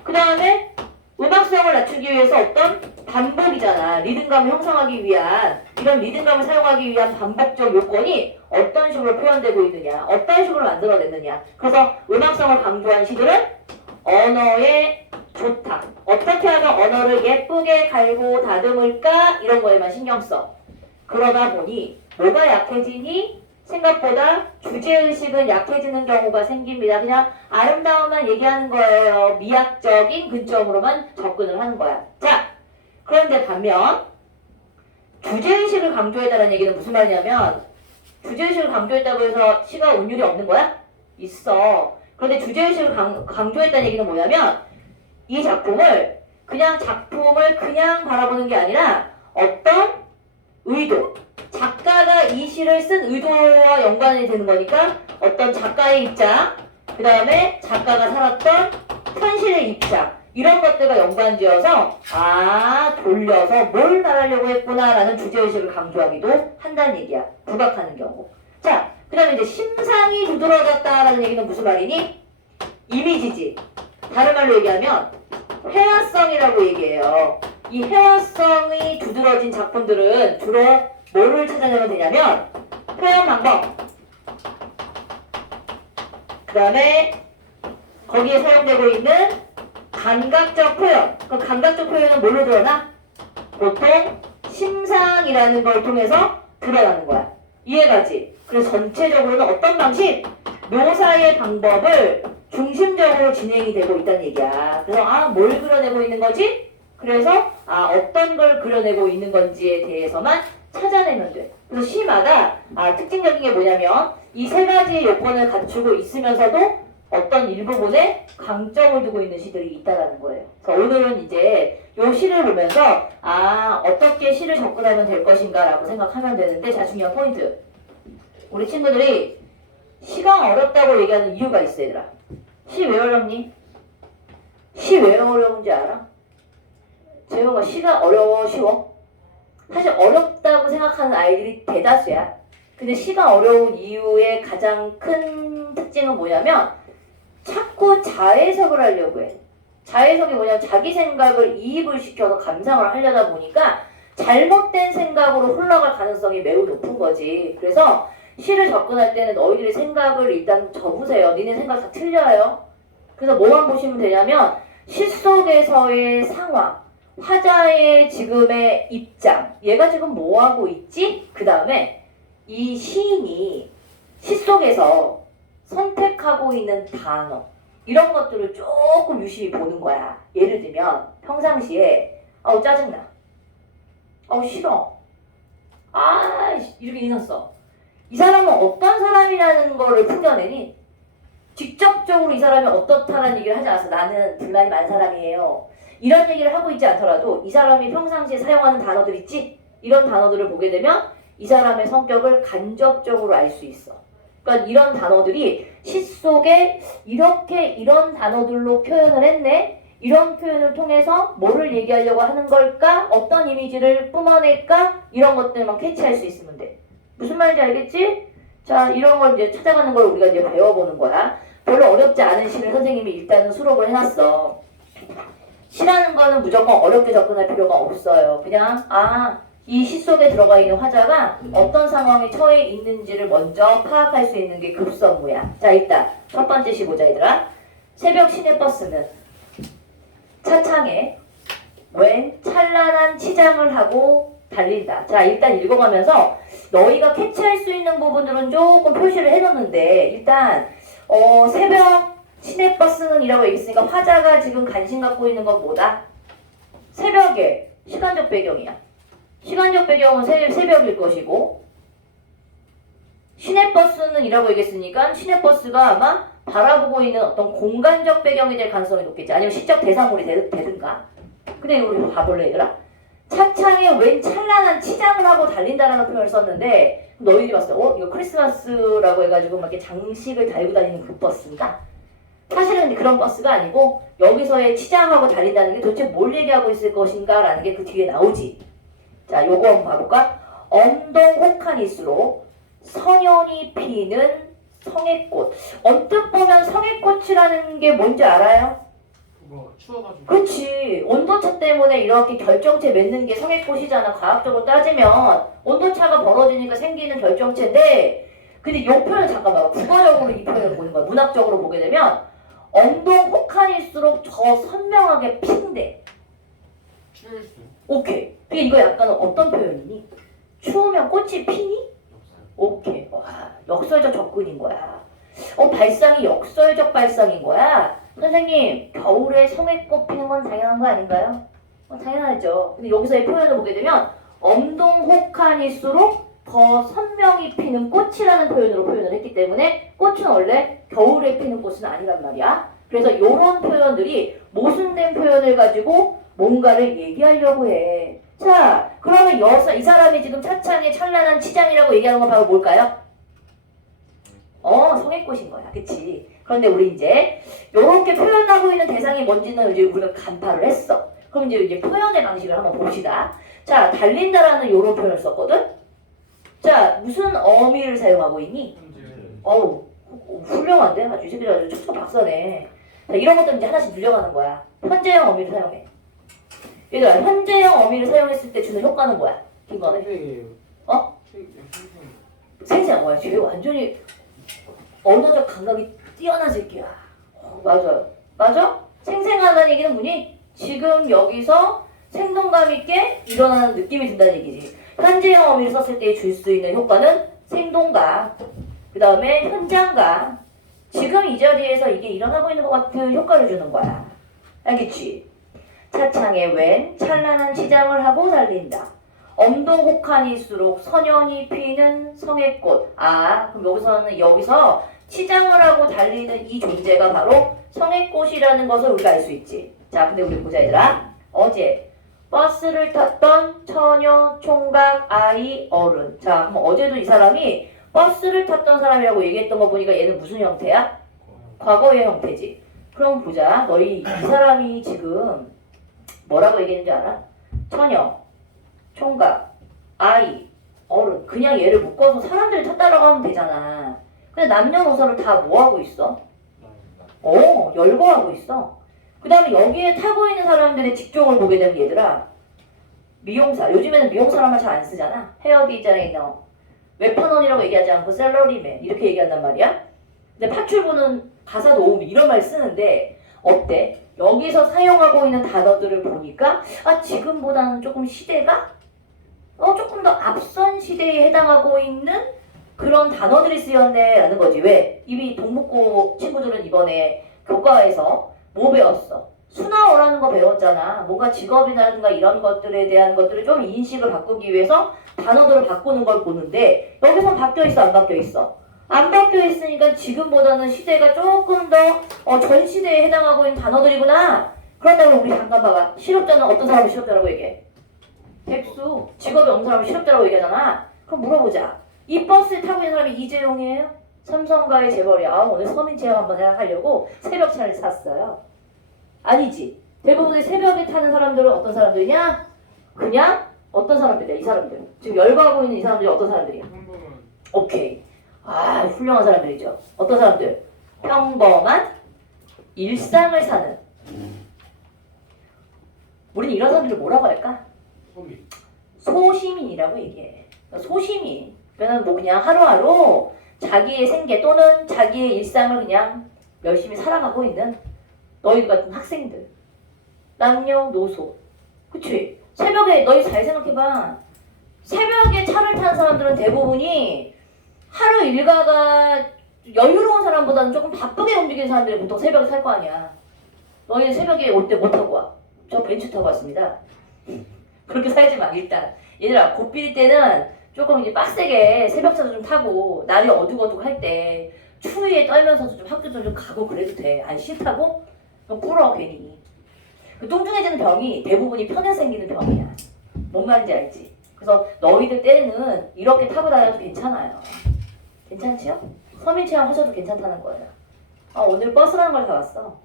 그 다음에 음악성을 낮추기 위해서 어떤 반복이잖아. 리듬감을 형성하기 위한, 이런 리듬감을 사용하기 위한 반복적 요건이 어떤 식으로 표현되고 있느냐, 어떤 식으로 만들어냈느냐. 그래서 음악성을 강조한 시들은 언어에 좋다. 어떻게 하면 언어를 예쁘게 갈고 다듬을까? 이런 거에만 신경 써. 그러다 보니 뭐가 약해지니? 생각보다 주제의식은 약해지는 경우가 생깁니다. 그냥 아름다움만 얘기하는 거예요. 미학적인 근점으로만 접근을 하는 거야. 자, 그런데 반면 주제의식을 강조해달라는 얘기는 무슨 말이냐면 주제의식을 강조했다고 해서 시가 운율이 없는 거야? 있어. 그런데 주제의식을 강조했다는 얘기는 뭐냐면 이 작품을 그냥 바라보는 게 아니라 어떤 의도, 작가가 이 시를 쓴 의도와 연관이 되는 거니까 어떤 작가의 입장, 그 다음에 작가가 살았던 현실의 입장, 이런 것들과 연관지어서 돌려서 뭘 말하려고 했구나라는 주제의식을 강조하기도 한다는 얘기야. 부각하는 경우. 자, 그 다음에 이제 심상이 두드러졌다라는 얘기는 무슨 말이니? 이미지지. 다른 말로 얘기하면 회화성이라고 얘기해요. 이 회화성이 두드러진 작품들은 주로 뭐를 찾아내면 되냐면 표현 방법, 그 다음에 거기에 사용되고 있는 감각적 표현. 그 감각적 표현은 뭘로 드러나? 보통 심상이라는 걸 통해서 드러나는 거야. 이해가지? 그래서 전체적으로는 어떤 방식? 묘사의 방법을 중심적으로 진행이 되고 있다는 얘기야. 그래서 뭘 그려내고 있는 거지? 그래서 어떤 걸 그려내고 있는 건지에 대해서만 찾아내면 돼. 그래서 시마다 특징적인 게 뭐냐면 이 세 가지의 요건을 갖추고 있으면서도 어떤 일부분에 강점을 두고 있는 시들이 있다라는 거예요. 그래서 오늘은 이제 요 시를 보면서 어떻게 시를 접근하면 될 것인가라고 생각하면 되는데, 자, 중요한 포인트. 우리 친구들이 시가 어렵다고 얘기하는 이유가 있어, 얘들아. 시 왜 어렵니? 시 왜 어려운지 알아? 재호가 시가 어려워, 쉬워? 사실 어렵다고 생각하는 아이들이 대다수야. 근데 시가 어려운 이유의 가장 큰 특징은 뭐냐면 자꾸 자해석을 하려고 해. 자해석이 뭐냐면 자기 생각을 이입을 시켜서 감상을 하려다 보니까 잘못된 생각으로 흘러갈 가능성이 매우 높은 거지. 그래서 시를 접근할 때는 너희들의 생각을 일단 접으세요. 니네 생각 다 틀려요. 그래서 뭐만 보시면 되냐면 시 속에서의 상황, 화자의 지금의 입장, 얘가 지금 뭐하고 있지? 그 다음에 이 시인이 시 속에서 선택하고 있는 단어, 이런 것들을 조금 유심히 보는 거야. 예를 들면 평상시에 짜증나, 싫어, 이렇게 인상 써. 이 사람은 어떤 사람이라는 거를 풍겨내니 직접적으로 이 사람이 어떻다라는 얘기를 하지 않았어. 나는 불만이 많은 사람이에요, 이런 얘기를 하고 있지 않더라도 이 사람이 평상시에 사용하는 단어들 있지? 이런 단어들을 보게 되면 이 사람의 성격을 간접적으로 알 수 있어. 그러니까 이런 단어들이 시 속에 이런 단어들로 표현을 했네? 이런 표현을 통해서 뭐를 얘기하려고 하는 걸까? 어떤 이미지를 뿜어낼까? 이런 것들만 캐치할 수 있으면 돼. 무슨 말인지 알겠지? 자, 이런 걸 이제 찾아가는 걸 우리가 이제 배워보는 거야. 별로 어렵지 않은 시를 선생님이 일단은 수록을 해놨어. 시라는 거는 무조건 어렵게 접근할 필요가 없어요. 그냥 이 시 속에 들어가 있는 화자가 어떤 상황에 처해 있는지를 먼저 파악할 수 있는 게 급선무야. 자, 일단 첫 번째 시 보자, 얘들아. 새벽 시내버스는 차창에 웬 찬란한 치장을 하고 달린다. 자, 일단 읽어가면서 너희가 캐치할 수 있는 부분들은 조금 표시를 해놓는데, 일단 새벽 시내버스는 이라고 얘기했으니까 화자가 지금 관심 갖고 있는 건 뭐다? 새벽에 시간적 배경이야. 시간적 배경은 새벽일 것이고, 시내버스는 이라고 얘기했으니까 시내버스가 아마 바라보고 있는 어떤 공간적 배경이 될 가능성이 높겠지. 아니면 시적 대상물이 되든가. 근데 우리 봐볼래, 얘들아? 차창에 웬 찬란한 치장을 하고 달린다라는 표현을 썼는데, 너희들이 봤을 때 이거 크리스마스라고 해가지고 막 이렇게 장식을 달고 다니는 그 버스인가? 사실은 그런 버스가 아니고 여기서의 치장하고 달린다는 게 도대체 뭘 얘기하고 있을 것인가 라는 게 그 뒤에 나오지. 자, 요거 한번 봐볼까? 언동 혹한일수록 선연이 피는 성애꽃. 언뜻 보면 성애꽃이라는 게 뭔지 알아요? 그거 추워가지고. 그렇지. 온도차 때문에 이렇게 결정체 맺는 게 성애꽃이잖아. 과학적으로 따지면 온도차가 벌어지니까 생기는 결정체인데, 근데 이 표현을 잠깐만 국어적으로 이 표현을 보는 거야. 문학적으로 보게 되면 언동 혹한일수록 더 선명하게 핀대. 추울 수. 오케이. 근데 이거 약간 어떤 표현이니? 추우면 꽃이 피니? 없어요. 오케이. 와, 역설적 접근인 거야. 발상이 역설적 발상인 거야. 선생님, 겨울에 성애꽃 피는 건 당연한 거 아닌가요? 당연하죠. 근데 여기서의 표현을 보게 되면 언동 혹한일수록 더 선명히 피는 꽃이라는 표현으로 표현을 했기 때문에 꽃은 원래 겨울에 피는 꽃은 아니란 말이야. 그래서 이런 표현들이 모순된 표현을 가지고 뭔가를 얘기하려고 해. 자, 그러면 이 사람이 지금 차창에 찬란한 치장이라고 얘기하는 건 바로 뭘까요? 성의꽃인 거야. 그치? 그런데 우리 이제 이렇게 표현하고 있는 대상이 뭔지는 이제 우리가 간파를 했어. 그럼 이제 표현의 방식을 한번 봅시다. 자, 달린다라는 이런 표현을 썼거든? 자, 무슨 어미를 사용하고 있니? 어우, 훌륭한데? 아주 이 새끼들 아주 척척 박사네. 자, 이런 것들 이제 하나씩 늘려가는 거야. 현재형 어미를 사용해. 얘들아, 현재형 어미를 사용했을 때 주는 효과는 뭐야? 김건혜? 어? 생생 뭐야? 쟤 완전히 언어적 감각이 뛰어난 새끼야. 맞아요. 맞아? 생생하다는 얘기는 뭐니? 지금 여기서 생동감 있게 일어나는 느낌이 든다는 얘기지. 현재형 어미를 썼을 때 줄 수 있는 효과는 생동감, 그 다음에 현장감, 지금 이 자리에서 이게 일어나고 있는 것 같은 효과를 주는 거야. 알겠지? 차창에 웬 찬란한 치장을 하고 달린다. 엄동혹한일수록 선연이 피는 성의꽃. 그럼 여기서 치장을 하고 달리는 이 존재가 바로 성의꽃이라는 것을 우리가 알 수 있지. 자, 근데 우리 보자 얘들아. 어제 버스를 탔던 처녀, 총각, 아이, 어른. 자, 그럼 어제도 이 사람이 버스를 탔던 사람이라고 얘기했던 거 보니까 얘는 무슨 형태야? 과거의 형태지. 그럼 보자. 이 사람이 지금 뭐라고 얘기했는지 알아? 처녀, 총각, 아이, 어른. 그냥 얘를 묶어서 사람들이 탔다라고 하면 되잖아. 근데 남녀노소를 다 뭐하고 있어? 열거하고 있어. 그 다음에 여기에 타고 있는 사람들의 직종을 보게 되면 얘들아, 미용사. 요즘에는 미용사란 말 잘 안 쓰잖아. 헤어 디자이너, 웹판원이라고 얘기하지 않고 셀러리맨 이렇게 얘기한단 말이야. 근데 파출부는 가사 놓으면 이런 말 쓰는데 어때? 여기서 사용하고 있는 단어들을 보니까 지금보다는 조금 시대가 조금 더 앞선 시대에 해당하고 있는 그런 단어들이 쓰였네 라는 거지. 왜? 이미 동북고 친구들은 이번에 교과에서 뭐 배웠어? 순화어라는 거 배웠잖아. 뭔가 직업이라든가 이런 것들에 대한 것들을 좀 인식을 바꾸기 위해서 단어들을 바꾸는 걸 보는데 여기선 바뀌어있어 안 바뀌어있어? 안 바뀌어있으니까 지금보다는 시대가 조금 더 전 시대에 해당하고 있는 단어들이구나. 그런다면 우리 잠깐 봐봐. 실업자는 어떤 사람을 실업자라고 얘기해? 백수. 직업이 없는 사람을 실업자라고 얘기하잖아. 그럼 물어보자. 이 버스에 타고 있는 사람이 이재용이에요? 삼성가의 재벌이야. 오늘 서민 체험 한번 하려고 새벽차를 샀어요. 아니지. 대부분의 새벽에 타는 사람들은 어떤 사람들이냐? 그냥 어떤 사람들이야, 이 사람들. 지금 열거하고 있는 이 사람들이 어떤 사람들이야? 오케이. 훌륭한 사람들이죠. 어떤 사람들? 평범한 일상을 사는. 우리는 이런 사람들을 뭐라고 할까? 소시민이라고 얘기해. 소시민. 그러면 그냥 하루하루 자기의 생계 또는 자기의 일상을 그냥 열심히 살아가고 있는 너희 같은 학생들. 남녀노소. 그치? 새벽에 너희 잘 생각해봐. 새벽에 차를 타는 사람들은 대부분이 하루 일과가 여유로운 사람보다는 조금 바쁘게 움직이는 사람들이 보통 새벽에 살 거 아니야. 너희는 새벽에 올 때 뭐 타고 와? 저 벤츠 타고 왔습니다. 그렇게 살지 마. 일단 얘들아, 고삐리 때는 조금 이제 빡세게 새벽차도 좀 타고 날이 어둑어둑 할 때 추위에 떨면서도 좀 학교도 좀 가고 그래도 돼. 싫다고? 너 꿇어 괜히. 그 뚱뚱해지는 병이 대부분이 편에 생기는 병이야. 뭔 말인지 알지? 그래서 너희들 때는 이렇게 타고 다녀도 괜찮아요. 괜찮지요? 서민 체험 하셔도 괜찮다는 거예요. 오늘 버스라는 걸 다 왔어.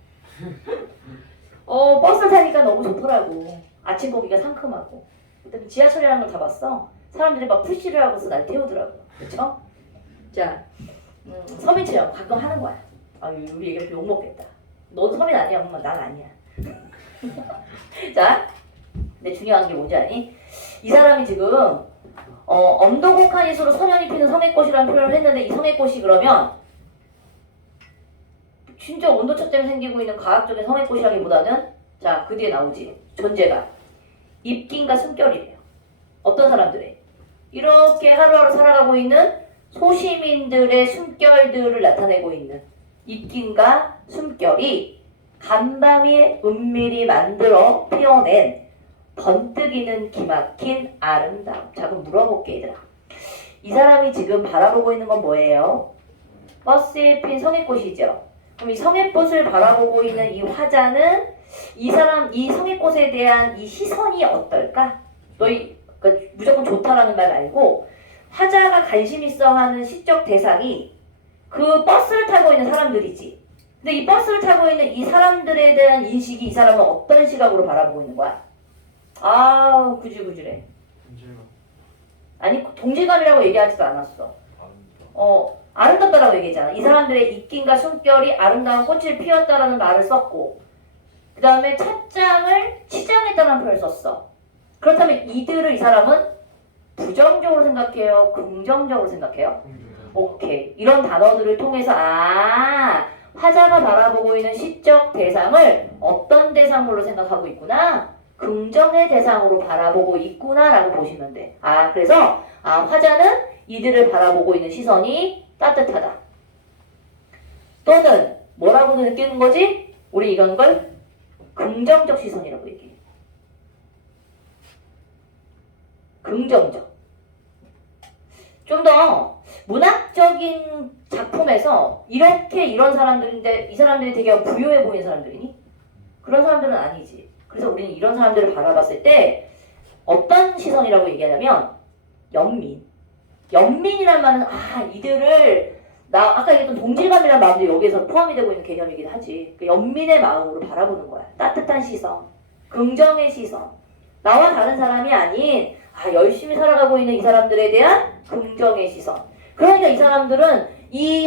버스 타니까 너무 좋더라고. 아침 보기가 상큼하고. 그다음에 지하철이라는 걸 다 봤어. 사람들이 막 푸시를 하고서 날 태우더라고. 그쵸? 자, 서민 체험 가끔 하는 거야. 우리 얘기할 욕 먹겠다. 넌 서민 아니야, 엄마. 난 아니야. 자, 근데 중요한 게 뭔지 아니? 이 사람이 지금 엄동혹한일수록 선연이 피는 성의꽃이라는 표현을 했는데 이 성의꽃이 그러면 진짜 온도차 때문에 생기고 있는 과학적인 성의꽃이라기보다는 자, 그 뒤에 나오지. 존재가 입김과 숨결이래요. 어떤 사람들이 이렇게 하루하루 살아가고 있는 소시민들의 숨결들을 나타내고 있는 입김과 숨결이 간밤에 은밀히 만들어 피워낸 번뜩이는 기막힌 아름다움. 자, 그럼 물어볼게 얘들아. 이 사람이 지금 바라보고 있는 건 뭐예요? 버스에 핀 성의꽃이죠. 그럼 이 성의꽃을 바라보고 있는 이 화자는 이 성의꽃에 대한 이 시선이 어떨까? 그러니까 무조건 좋다라는 말 말고 화자가 관심 있어 하는 시적 대상이 그 버스를 타고 있는 사람들이지. 근데 이 버스를 타고 있는 이 사람들에 대한 인식이 이 사람은 어떤 시각으로 바라보고 있는 거야? 아, 구질구질해. 아니, 동질감이라고 얘기하지도 않았어. 아름답다라고 얘기했잖아. 이 사람들의 입김과 숨결이 아름다운 꽃을 피웠다라는 말을 썼고, 그 다음에 찻장을 치장했다는 표현을 썼어. 그렇다면 이들을 이 사람은 부정적으로 생각해요? 긍정적으로 생각해요? 오케이. 이런 단어들을 통해서 화자가 바라보고 있는 시적 대상을 어떤 대상으로 생각하고 있구나? 긍정의 대상으로 바라보고 있구나라고 보시면 돼. 그래서 화자는 이들을 바라보고 있는 시선이 따뜻하다. 또는 뭐라고 느끼는 거지? 우리 이런 걸 긍정적 시선이라고 얘기해. 긍정적. 좀 더 문학적인 작품에서 이렇게 이런 사람들인데 이 사람들이 되게 부유해 보이는 사람들이니? 그런 사람들은 아니지. 그래서 우리는 이런 사람들을 바라봤을 때 어떤 시선이라고 얘기하냐면 연민. 연민이란 말은 이들을 아까 얘기했던 동질감이라는 마음도 여기에서 포함이 되고 있는 개념이긴 하지. 그 연민의 마음으로 바라보는 거야. 따뜻한 시선, 긍정의 시선. 나와 다른 사람이 아닌 열심히 살아가고 있는 이 사람들에 대한 긍정의 시선. 그러니까 이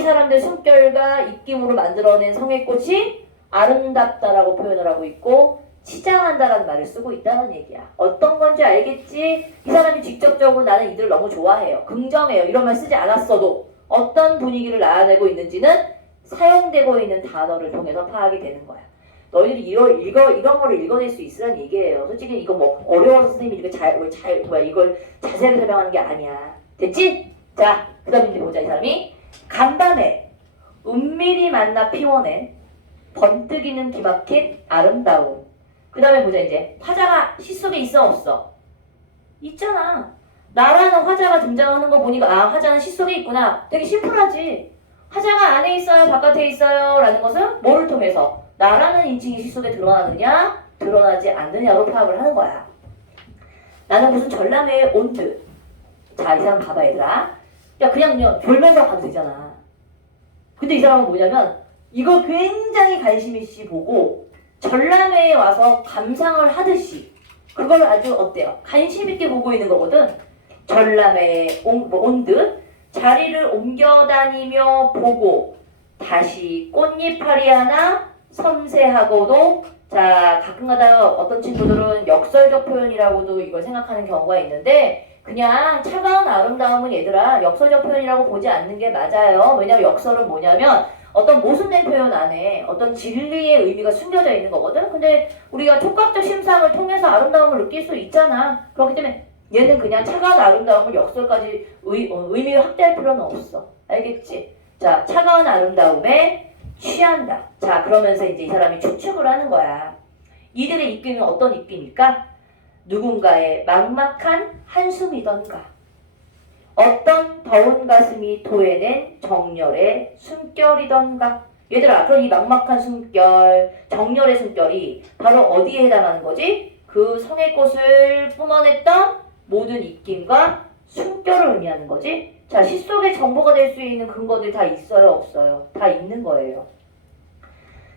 사람들의 숨결과 입김으로 만들어낸 성의꽃이 아름답다라고 표현을 하고 있고 치장한다라는 말을 쓰고 있다는 얘기야. 어떤 건지 알겠지? 이 사람이 직접적으로 나는 이들을 너무 좋아해요. 긍정해요. 이런 말 쓰지 않았어도 어떤 분위기를 나타내고 있는지는 사용되고 있는 단어를 통해서 파악이 되는 거야. 너희들이 이런 거를 읽어낼 수 있으란 얘기예요. 솔직히 이거 뭐 어려워서 선생님이 이렇게 이걸 자세하게 설명하는 게 아니야. 됐지? 자, 그 다음에 이제 보자. 이 사람이 간밤에 은밀히 만나 피워낸 번뜩이는 기막힌 아름다움. 그 다음에 보자. 이제 화자가 시 속에 있어 없어? 있잖아. 나라는 화자가 등장하는 거 보니까 화자는 시 속에 있구나. 되게 심플하지. 화자가 안에 있어요? 바깥에 있어요? 라는 것은 뭐를 통해서? 나라는 인칭이 시 속에 드러나느냐? 드러나지 않느냐로 파악을 하는 거야. 나는 무슨 전람회에 온 듯. 자, 이 사람 봐봐 얘들아. 야, 그냥 돌면서 가도 되잖아. 근데 이 사람은 뭐냐면 이걸 굉장히 관심 있이 보고 전람회에 와서 감상을 하듯이 그걸 아주 어때요? 관심 있게 보고 있는 거거든. 전람회에 온 듯 자리를 옮겨 다니며 보고 다시 꽃잎파리 하나 섬세하고도 자 가끔가다 어떤 친구들은 역설적 표현이라고도 이걸 생각하는 경우가 있는데 그냥 차가운 아름다움은 얘들아 역설적 표현이라고 보지 않는 게 맞아요. 왜냐면 역설은 뭐냐면 어떤 모순된 표현 안에 어떤 진리의 의미가 숨겨져 있는 거거든. 근데 우리가 촉각적 심상을 통해서 아름다움을 느낄 수 있잖아. 그렇기 때문에 얘는 그냥 차가운 아름다움을 역설까지 의미 확대할 필요는 없어. 알겠지? 자, 차가운 아름다움에 취한다. 자, 그러면서 이제 이 사람이 추측을 하는 거야. 이들의 입김은 어떤 입김일까? 누군가의 막막한 한숨이던가 어떤 더운 가슴이 토해낸 정열의 숨결이던가. 얘들아, 그럼 이 막막한 숨결, 정열의 숨결이 바로 어디에 해당하는 거지? 그 성의꽃을 뿜어냈던 모든 입김과 숨결을 의미하는 거지. 자, 시 속에 정보가 될 수 있는 근거들 다 있어요, 없어요? 다 있는 거예요.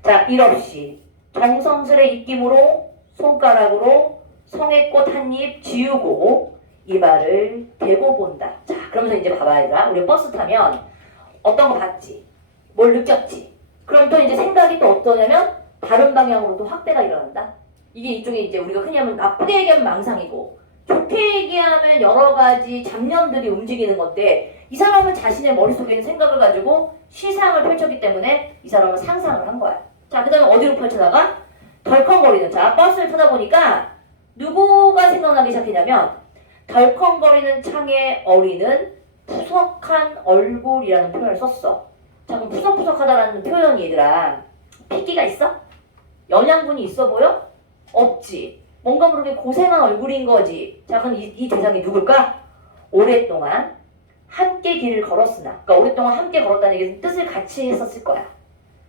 자, 일 없이 정성스레 입김으로 손가락으로 성의꽃 한 입 지우고 이 말을 대고 본다. 자, 그러면서 이제 봐봐 얘들아. 우리 버스 타면 어떤 거 봤지? 뭘 느꼈지? 그럼 또 이제 생각이 또 어떠냐면 다른 방향으로 또 확대가 일어난다. 이게 이쪽에 이제 우리가 흔히 하면 나쁘게 얘기하면 망상이고 좋게 얘기하면 여러 가지 잡념들이 움직이는 건데 이 사람은 자신의 머릿속에 있는 생각을 가지고 시상을 펼쳤기 때문에 이 사람은 상상을 한 거야. 자, 그 다음에 어디로 펼쳐나가? 덜컹거리는. 자, 버스를 타다 보니까 누구가 생각나기 시작했냐면 덜컹거리는 창에 어리는 푸석한 얼굴이라는 표현을 썼어. 자, 그럼 푸석푸석하다라는 표현이 얘들아 핏기가 있어? 영양분이 있어 보여? 없지. 뭔가 모르게 고생한 얼굴인 거지. 자, 그럼 이 대상이 누굴까? 오랫동안 함께 길을 걸었으나, 그러니까 오랫동안 함께 걸었다는 얘기는 뜻을 같이 했었을 거야.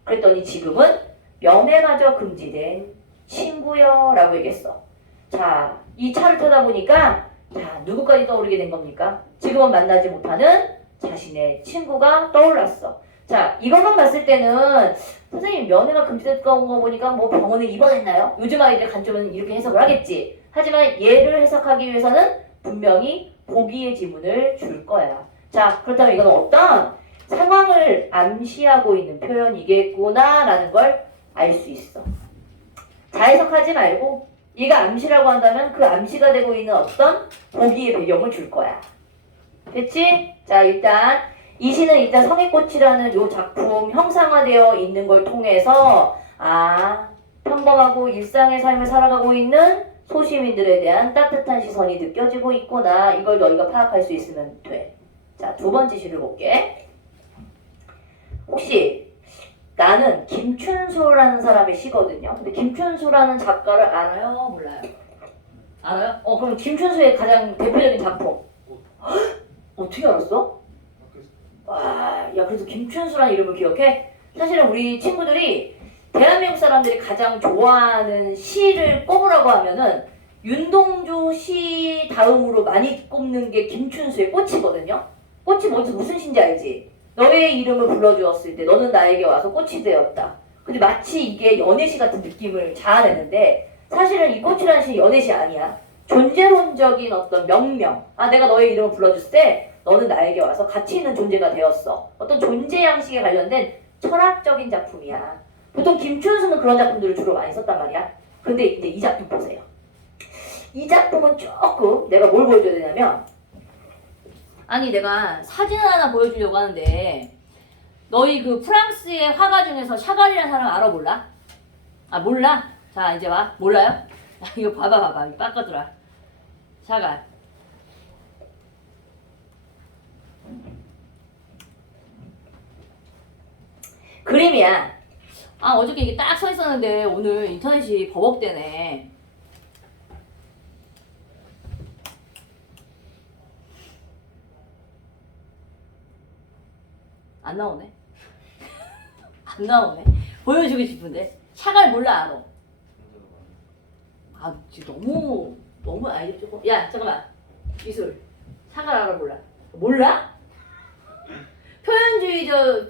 그랬더니 지금은 연애마저 금지된 친구여 라고 얘기했어. 자, 이 차를 타다 보니까 자, 누구까지 떠오르게 된 겁니까? 지금은 만나지 못하는 자신의 친구가 떠올랐어. 자, 이것만 봤을 때는 선생님 연애가 금지됐던 거 보니까 뭐 병원에 입원했나요? 요즘 아이들의 관점은 이렇게 해석을 하겠지. 하지만 얘를 해석하기 위해서는 분명히 보기의 지문을 줄 거야. 자, 그렇다면 이건 어떤 상황을 암시하고 있는 표현이겠구나라는 걸 알 수 있어. 자해석하지 말고 얘가 암시라고 한다면 그 암시가 되고 있는 어떤 보기의 배경을 줄 거야. 됐지? 자, 일단 이 시는 일단 성의꽃이라는 요 작품 형상화되어 있는 걸 통해서 평범하고 일상의 삶을 살아가고 있는 소시민들에 대한 따뜻한 시선이 느껴지고 있구나. 이걸 너희가 파악할 수 있으면 돼. 자, 두 번째 시를 볼게. 혹시 나는 김춘수라는 사람의 시거든요. 근데 김춘수라는 작가를 알아요? 몰라요? 알아요? 그럼 김춘수의 가장 대표적인 작품. 어떻게 알았어? 와, 야, 그래서 김춘수라는 이름을 기억해? 사실은 우리 친구들이 대한민국 사람들이 가장 좋아하는 시를 꼽으라고 하면은 윤동주 시 다음으로 많이 꼽는 게 김춘수의 꽃이거든요. 꽃이 무슨 시인지 알지? 너의 이름을 불러주었을 때 너는 나에게 와서 꽃이 되었다. 근데 마치 이게 연애시 같은 느낌을 자아내는데 사실은 이 꽃이라는 시는 연애시 아니야. 존재론적인 어떤 명명. 내가 너의 이름을 불러줬을 때 너는 나에게 와서 가치 있는 존재가 되었어. 어떤 존재 양식에 관련된 철학적인 작품이야. 보통 김춘수는 그런 작품들을 주로 많이 썼단 말이야. 근데 이 작품 보세요. 이 작품은 조금 내가 뭘 보여줘야 되냐면 내가 사진을 하나 보여주려고 하는데 너희 그 프랑스의 화가 중에서 샤갈이라는 사람 알아 몰라? 몰라? 자, 이제 봐. 몰라요? 이거 봐봐. 이거 깎아두라. 샤갈. 그림이야. 어저께 이게 딱 서 있었는데 오늘 인터넷이 버벅대네. 안 나오네. 안 나오네. 보여주고 싶은데. 샤갈 몰라, 알아. 지금 너무 아이디 조금. 야, 잠깐만. 미술. 샤갈 알아, 몰라? 몰라?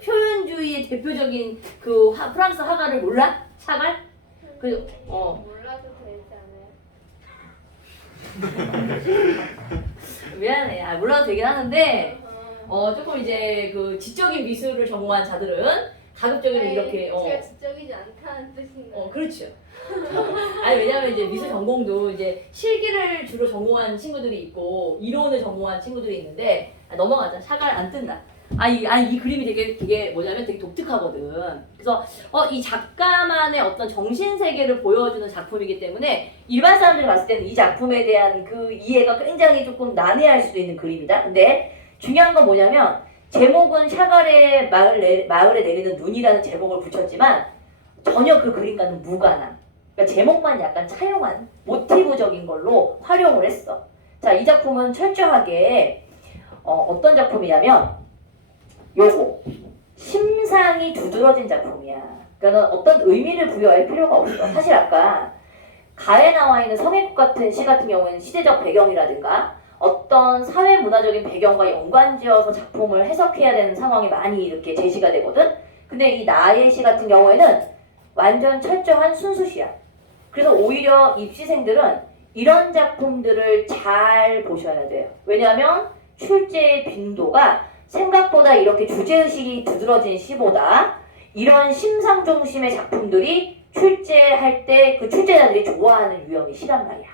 표현주의의 대표적인 그 프랑스 화가를 몰라? 샤갈? 몰라도 되지 않아요? 미안해. 몰라도 되긴 하는데 조금 이제 그 지적인 미술을 전공한 자들은 가급적이면 이렇게 제가 지적이지 않다는 뜻인가요? 그렇죠. 왜냐면 이제 미술 전공도 이제 실기를 주로 전공한 친구들이 있고 이론을 전공한 친구들이 있는데 넘어가자. 샤갈 안 뜬다. 이 그림이 되게 뭐냐면 되게 독특하거든. 그래서 이 작가만의 어떤 정신 세계를 보여주는 작품이기 때문에 일반 사람들이 봤을 때는 이 작품에 대한 그 이해가 굉장히 조금 난해할 수도 있는 그림이다. 근데 중요한 건 뭐냐면 제목은 샤갈의 마을에 내리는 눈이라는 제목을 붙였지만 전혀 그 그림과는 무관한. 그러니까 제목만 약간 차용한 모티브적인 걸로 활용을 했어. 자, 이 작품은 철저하게 어떤 작품이냐면 요거 심상이 두드러진 작품이야. 그러니까 어떤 의미를 부여할 필요가 없어. 사실 아까 가에 나와 있는 성의꽃 같은 시 같은 경우에는 시대적 배경이라든가 어떤 사회 문화적인 배경과 연관지어서 작품을 해석해야 되는 상황이 많이 이렇게 제시가 되거든. 근데 이 나의 시 같은 경우에는 완전 철저한 순수시야. 그래서 오히려 입시생들은 이런 작품들을 잘 보셔야 돼요. 왜냐하면 출제의 빈도가 생각보다 이렇게 주제의식이 두드러진 시보다 이런 심상 중심의 작품들이 출제할 때 그 출제자들이 좋아하는 유형의 시란 말이야.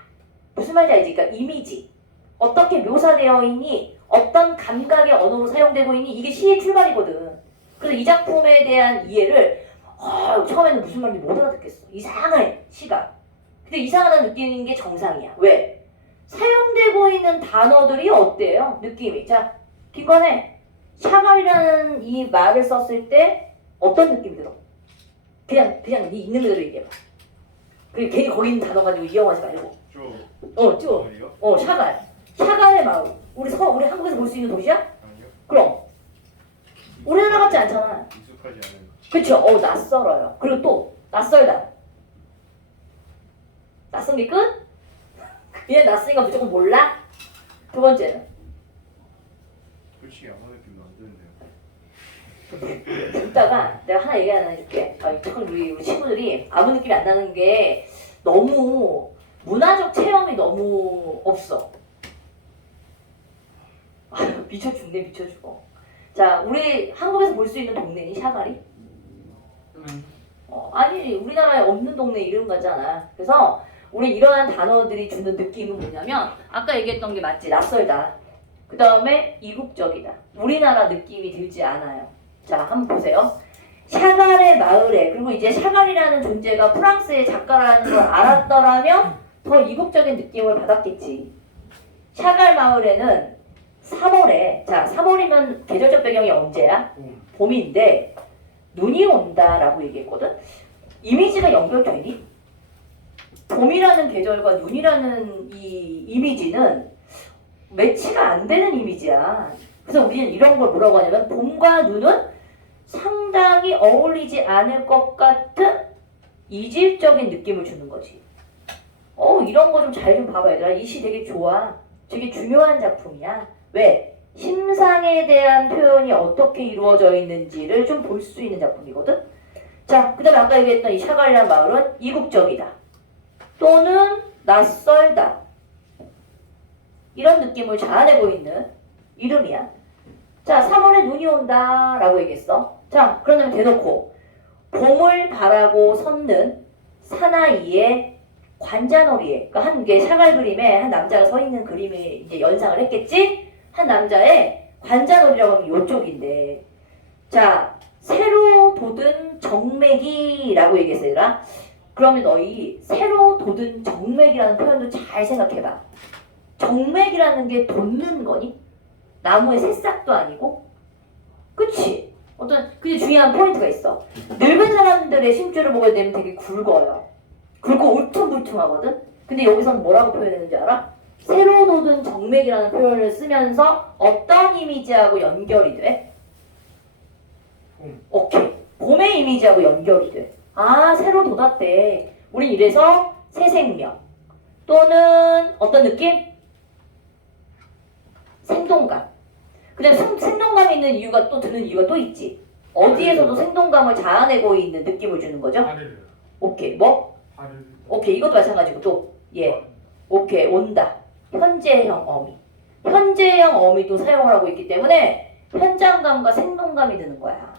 무슨 말인지 알지? 그러니까 이미지. 어떻게 묘사되어 있니? 어떤 감각의 언어로 사용되고 있니? 이게 시의 출발이거든. 그래서 이 작품에 대한 이해를 처음에는 무슨 말인지 못 알아듣겠어. 이상해, 시가. 근데 이상하다는 느끼는 게 정상이야. 왜? 사용되고 있는 단어들이 어때요? 느낌이. 자, 김건혜. 샤갈이라는 이 말을 썼을 때 어떤 느낌이 들어? 그냥 네 있는 그대로 얘기해봐. 그리고 괜히 거기 있는 단어 가지고 이용하지 말고. 샤갈. 샤갈의 마을. 우리 한국에서 볼 수 있는 도시야? 아니요. 그럼 우리나라 같지 않잖아. 익숙하지 않은. 그쵸? 낯설어요. 그리고 또 낯설다. 낯선 게 끝? 얘 낯으니까 무조건 몰라? 두 번째는 솔직히 아무 느낌도 안 드는데요. 듣다가 내가 하나 얘기 하나 해줄게. 참 우리 친구들이 아무 느낌이 안 나는 게 너무 문화적 체험이 너무 없어. 미쳐 죽네, 미쳐 죽어. 자, 우리 한국에서 볼 수 있는 동네니 샤가리? 아니, 우리나라에 없는 동네 이름 같잖아. 그래서 우리 이러한 단어들이 주는 느낌은 뭐냐면 아까 얘기했던 게 맞지, 낯설다. 그 다음에 이국적이다. 우리나라 느낌이 들지 않아요. 자, 한번 보세요. 샤갈의 마을에, 그리고 이제 샤갈이라는 존재가 프랑스의 작가라는 걸 알았더라면 더 이국적인 느낌을 받았겠지. 샤갈 마을에는 3월에, 자, 3월이면 계절적 배경이 언제야? 봄인데 눈이 온다라고 얘기했거든? 이미지가 연결되니? 봄이라는 계절과 눈이라는 이 이미지는 매치가 안 되는 이미지야. 그래서 우리는 이런 걸 뭐라고 하냐면 봄과 눈은 상당히 어울리지 않을 것 같은 이질적인 느낌을 주는 거지. 이런 거 좀 잘 좀 봐봐 얘들아. 이 시 되게 좋아. 되게 중요한 작품이야. 왜? 심상에 대한 표현이 어떻게 이루어져 있는지를 좀 볼 수 있는 작품이거든. 자, 그 다음에 아까 얘기했던 이 샤갈이라는 마을은 이국적이다. 또는 낯설다. 이런 느낌을 자아내고 있는 이름이야. 자, 3월에 눈이 온다 라고 얘기했어. 자, 그러면 대놓고 봄을 바라고 섰는 사나이의 관자놀이에, 그러니까 한 게 샤갈 그림에 한 남자가 서 있는 그림을 이제 연상을 했겠지? 한 남자의 관자놀이라고 하면 이쪽인데, 자, 새로 돋은 정맥이라고 얘기했어 얘들아. 그러면 너희 새로 돋은 정맥이라는 표현도 잘 생각해봐. 정맥이라는 게 돋는 거니? 나무의 새싹도 아니고? 그치? 근데 중요한 포인트가 있어. 늙은 사람들의 심줄을 보게 되면 되게 굵어요. 굵고 울퉁불퉁하거든? 근데 여기서는 뭐라고 표현했는지 알아? 새로 돋은 정맥이라는 표현을 쓰면서 어떤 이미지하고 연결이 돼? 오케이. 봄의 이미지하고 연결이 돼. 아, 새로 돋았대. 우린 이래서 새 생명. 또는 어떤 느낌? 생동감. 근데 생동감이 있는 이유가 또 드는 이유가 또 있지. 어디에서도 생동감을 자아내고 있는 느낌을 주는 거죠? 파르르. 오케이. 뭐? 파르르. 오케이. 이것도 마찬가지고 또. 예. 오케이. 온다. 현재형 어미. 현재형 어미도 사용을 하고 있기 때문에 현장감과 생동감이 드는 거야.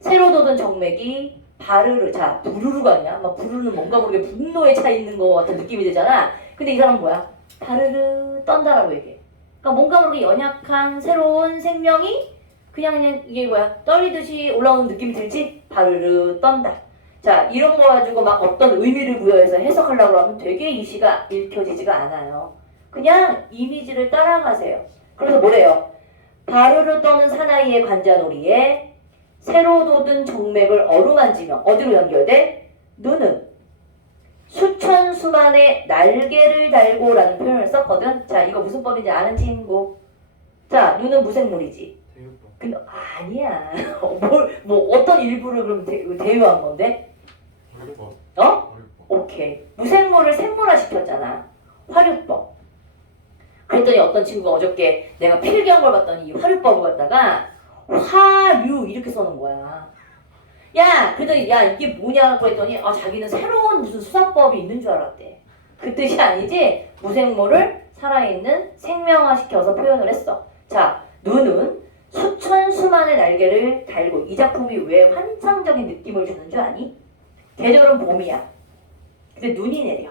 새로 돋은 정맥이 바르르. 자, 부르르가 아니야? 막 부르르는 뭔가 모르게 분노에 차 있는 것 같은 느낌이 들잖아. 근데 이 사람은 뭐야? 바르르 떤다라고 얘기해. 그러니까 뭔가 모르게 연약한 새로운 생명이 그냥 이게 뭐야? 떨리듯이 올라오는 느낌이 들지? 바르르 떤다. 자, 이런 거 가지고 막 어떤 의미를 부여해서 해석하려고 하면 되게 이 시가 읽혀지지가 않아요. 그냥 이미지를 따라가세요. 그래서 뭐래요? 바르르 떠는 사나이의 관자놀이에 새로 돋은 정맥을 어루만지며 어디로 연결돼? 눈은 수천 수만의 날개를 달고라는 표현을 썼거든. 자, 이거 무슨 법인지 아는 친구? 자, 눈은 무생물이지. 대육법. 근데 아니야. 뭐 어떤 일부를 그럼 대유한 건데? 어렵법. 어? 어렵법. 오케이. 무생물을 생물화 시켰잖아. 화류법. 그랬더니 어떤 친구가 어저께 내가 필기한 걸 봤더니 이 화류법을 갖다가 화류 이렇게 써놓은 거야. 야, 그랬더니 야 이게 뭐냐고 했더니 자기는 새로운 무슨 수사법이 있는 줄 알았대. 그 뜻이 아니지. 무생물을 살아있는 생명화시켜서 표현을 했어. 자, 눈은 수천 수만의 날개를 달고 이 작품이 왜 환상적인 느낌을 주는 줄 아니? 계절은 봄이야. 근데 눈이 내려.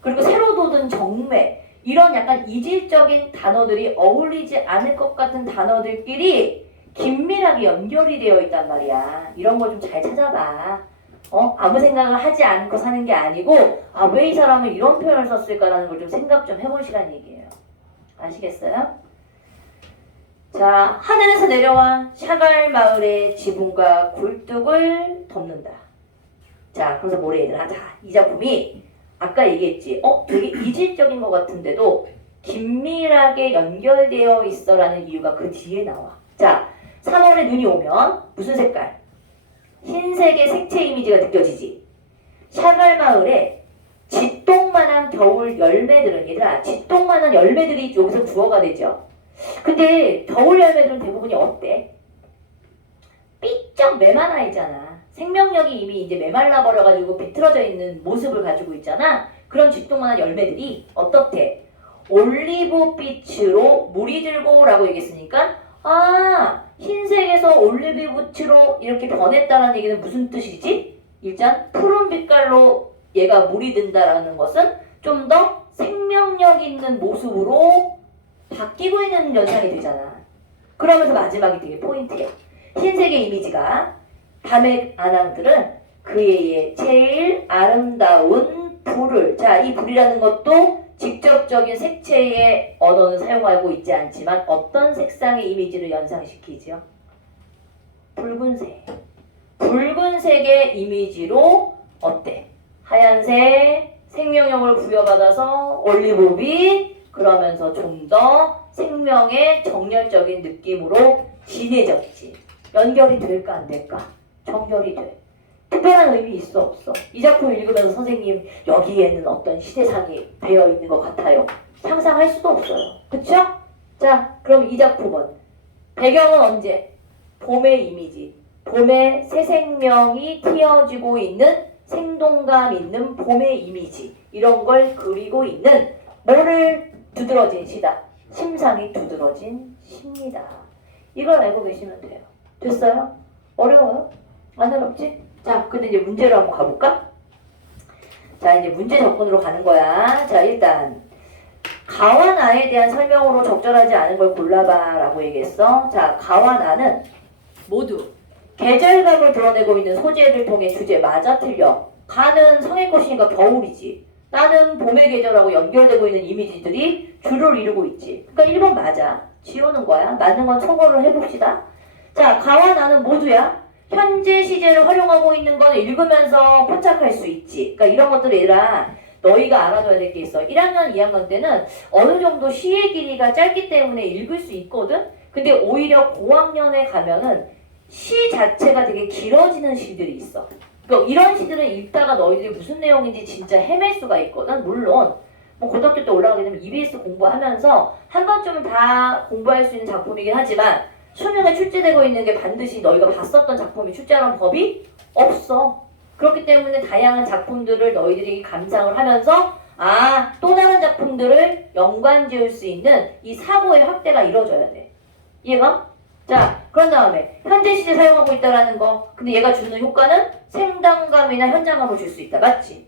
그리고 새로 돋은 정맥 이런 약간 이질적인 단어들이 어울리지 않을 것 같은 단어들끼리 긴밀하게 연결이 되어 있단 말이야. 이런 거 좀 잘 찾아봐. 아무 생각을 하지 않고 사는 게 아니고 왜 이 사람은 이런 표현을 썼을까라는 걸 좀 생각 좀 해볼 시간 얘기예요. 아시겠어요? 자, 하늘에서 내려와 샤갈 마을의 지붕과 굴뚝을 덮는다. 자, 그래서 뭐래 얘들아. 자, 이 작품이 아까 얘기했지. 되게 이질적인 것 같은데도 긴밀하게 연결되어 있어라는 이유가 그 뒤에 나와. 자, 3월에 눈이 오면 무슨 색깔? 흰색의 색채 이미지가 느껴지지. 샤갈 마을에 쥐똥만한 겨울 열매들은 얘들아 쥐똥만한 열매들이 여기서 주어가 되죠. 근데 겨울 열매들은 대부분이 어때? 삐쩍 메말라 있잖아. 생명력이 이미 이제 메말라 버려가지고 비틀어져 있는 모습을 가지고 있잖아. 그런 쥐똥만한 열매들이 어떻대? 올리브빛으로 물이 들고 라고 얘기했으니까 아 흰색에서 올리브빛으로 이렇게 변했다는 얘기는 무슨 뜻이지? 일단 푸른 빛깔로 얘가 물이 든다라는 것은 좀 더 생명력 있는 모습으로 바뀌고 있는 현상이 되잖아. 그러면서 마지막이 되게 포인트야. 흰색의 이미지가 밤의 안항들은 그의 제일 아름다운 불을 자, 이 불이라는 것도 직접적인 색채의 언어는 사용하고 있지 않지만 어떤 색상의 이미지를 연상시키죠? 붉은색. 붉은색의 이미지로 어때? 하얀색 생명력을 부여받아서 올리브빛 그러면서 좀 더 생명의 정열적인 느낌으로 진해졌지. 연결이 될까 안 될까? 정결이 돼. 특별한 의미 있어 없어? 이 작품 읽으면서 선생님 여기에는 어떤 시대상이 배어 있는 것 같아요. 상상할 수도 없어요. 그쵸? 자, 그럼 이 작품은 배경은 언제? 봄의 이미지. 봄에 새 생명이 튀어지고 있는 생동감 있는 봄의 이미지. 이런 걸 그리고 있는 뭐를 두드러진 시다. 심상이 두드러진 시입니다. 이걸 알고 계시면 돼요. 됐어요? 어려워요? 안 어렵지? 자, 근데 이제 문제로 한번 가볼까? 자, 이제 문제 접근으로 가는 거야. 자, 일단 가와 나에 대한 설명으로 적절하지 않은 걸 골라봐 라고 얘기했어. 자, 가와 나는 모두 계절감을 드러내고 있는 소재를 통해 주제 맞아 틀려. 가는 성의 것이니까 겨울이지. 나는 봄의 계절하고 연결되고 있는 이미지들이 주를 이루고 있지. 그러니까 1번 맞아. 지우는 거야. 맞는 건 참고를 해봅시다. 자, 가와 나는 모두야. 현재 시제를 활용하고 있는 건 읽으면서 포착할 수 있지. 그러니까 이런 것들 얘들아 너희가 알아둬야 될 게 있어. 1학년, 2학년 때는 어느 정도 시의 길이가 짧기 때문에 읽을 수 있거든. 근데 오히려 고학년에 가면은 시 자체가 되게 길어지는 시들이 있어. 그러니까 이런 시들은 읽다가 너희들이 무슨 내용인지 진짜 헤맬 수가 있거든. 물론 뭐 고등학교 때 올라가게 되면 EBS 공부하면서 한 번쯤은 다 공부할 수 있는 작품이긴 하지만 수능에 출제되고 있는 게 반드시 너희가 봤었던 작품이 출제하는 법이 없어. 그렇기 때문에 다양한 작품들을 너희들이 감상을 하면서 아, 또 다른 작품들을 연관 지을 수 있는 이 사고의 확대가 이루어져야 돼. 이해가? 자, 그런 다음에 현재 시제 사용하고 있다라는 거. 근데 얘가 주는 효과는 생동감이나 현장감을 줄 수 있다. 맞지?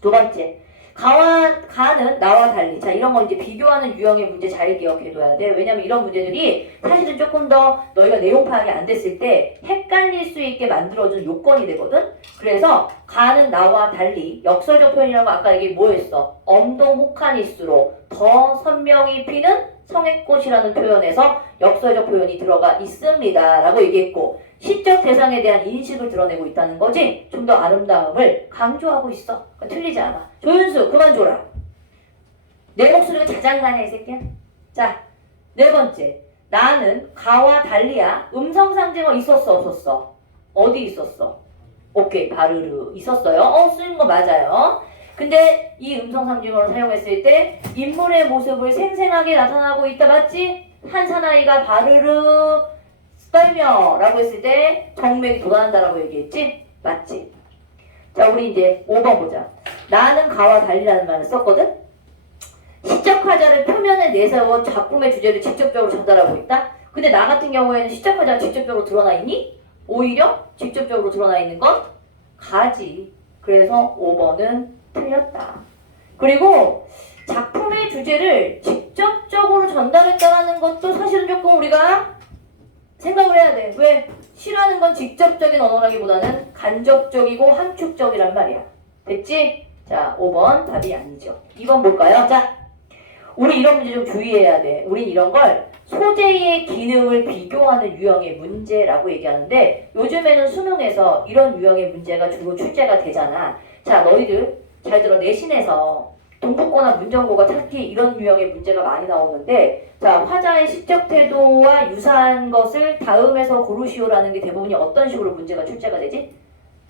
두 번째. 가는 나와 달리. 자, 이런 거 이제 비교하는 유형의 문제 잘 기억해둬야 돼. 왜냐면 이런 문제들이 사실은 조금 더 너희가 내용 파악이 안 됐을 때 헷갈릴 수 있게 만들어준 요건이 되거든? 그래서 가는 나와 달리 역설적 표현이라고 아까 이게 뭐였어? 엄동혹한일수로 더 선명히 피는 성의꽃이라는 표현에서 역설적 표현이 들어가 있습니다. 라고 얘기했고 시적 대상에 대한 인식을 드러내고 있다는 거지 좀 더 아름다움을 강조하고 있어. 틀리지 않아. 조윤수 그만 줘라. 내 목소리가 자장가냐 이 새끼야. 자, 네 번째. 나는 가와 달리야. 음성 상징어 있었어 없었어? 어디 있었어? 오케이 바르르 있었어요. 쓰인 거 맞아요. 근데 이 음성 상징어를 사용했을 때 인물의 모습을 생생하게 나타나고 있다. 맞지? 한 사나이가 바르르 떨며 라고 했을 때 정맥이 돋아난다라고 얘기했지? 맞지? 자, 우리 이제 5번 보자. 나는 가와 달리라는 말을 썼거든? 시적 화자를 표면에 내세워 작품의 주제를 직접적으로 전달하고 있다? 근데 나 같은 경우에는 시적 화자가 직접적으로 드러나 있니? 오히려 직접적으로 드러나 있는 건 가지. 그래서 5번은 틀렸다. 그리고 작품의 주제를 직접적으로 전달했다는 것도 사실은 조금 우리가 생각을 해야 돼. 왜? 시라는 건 직접적인 언어라기보다는 간접적이고 함축적이란 말이야. 됐지? 자, 5번 답이 아니죠. 2번 볼까요? 자, 우리 이런 문제 좀 주의해야 돼. 우린 이런 걸 소재의 기능을 비교하는 유형의 문제라고 얘기하는데 요즘에는 수능에서 이런 유형의 문제가 주로 출제가 되잖아. 자, 너희들 잘 들어. 내신에서 동북고나 문정고가 특히 이런 유형의 문제가 많이 나오는데 자 화자의 시적 태도와 유사한 것을 다음에서 고르시오라는 게 대부분이 어떤 식으로 문제가 출제가 되지?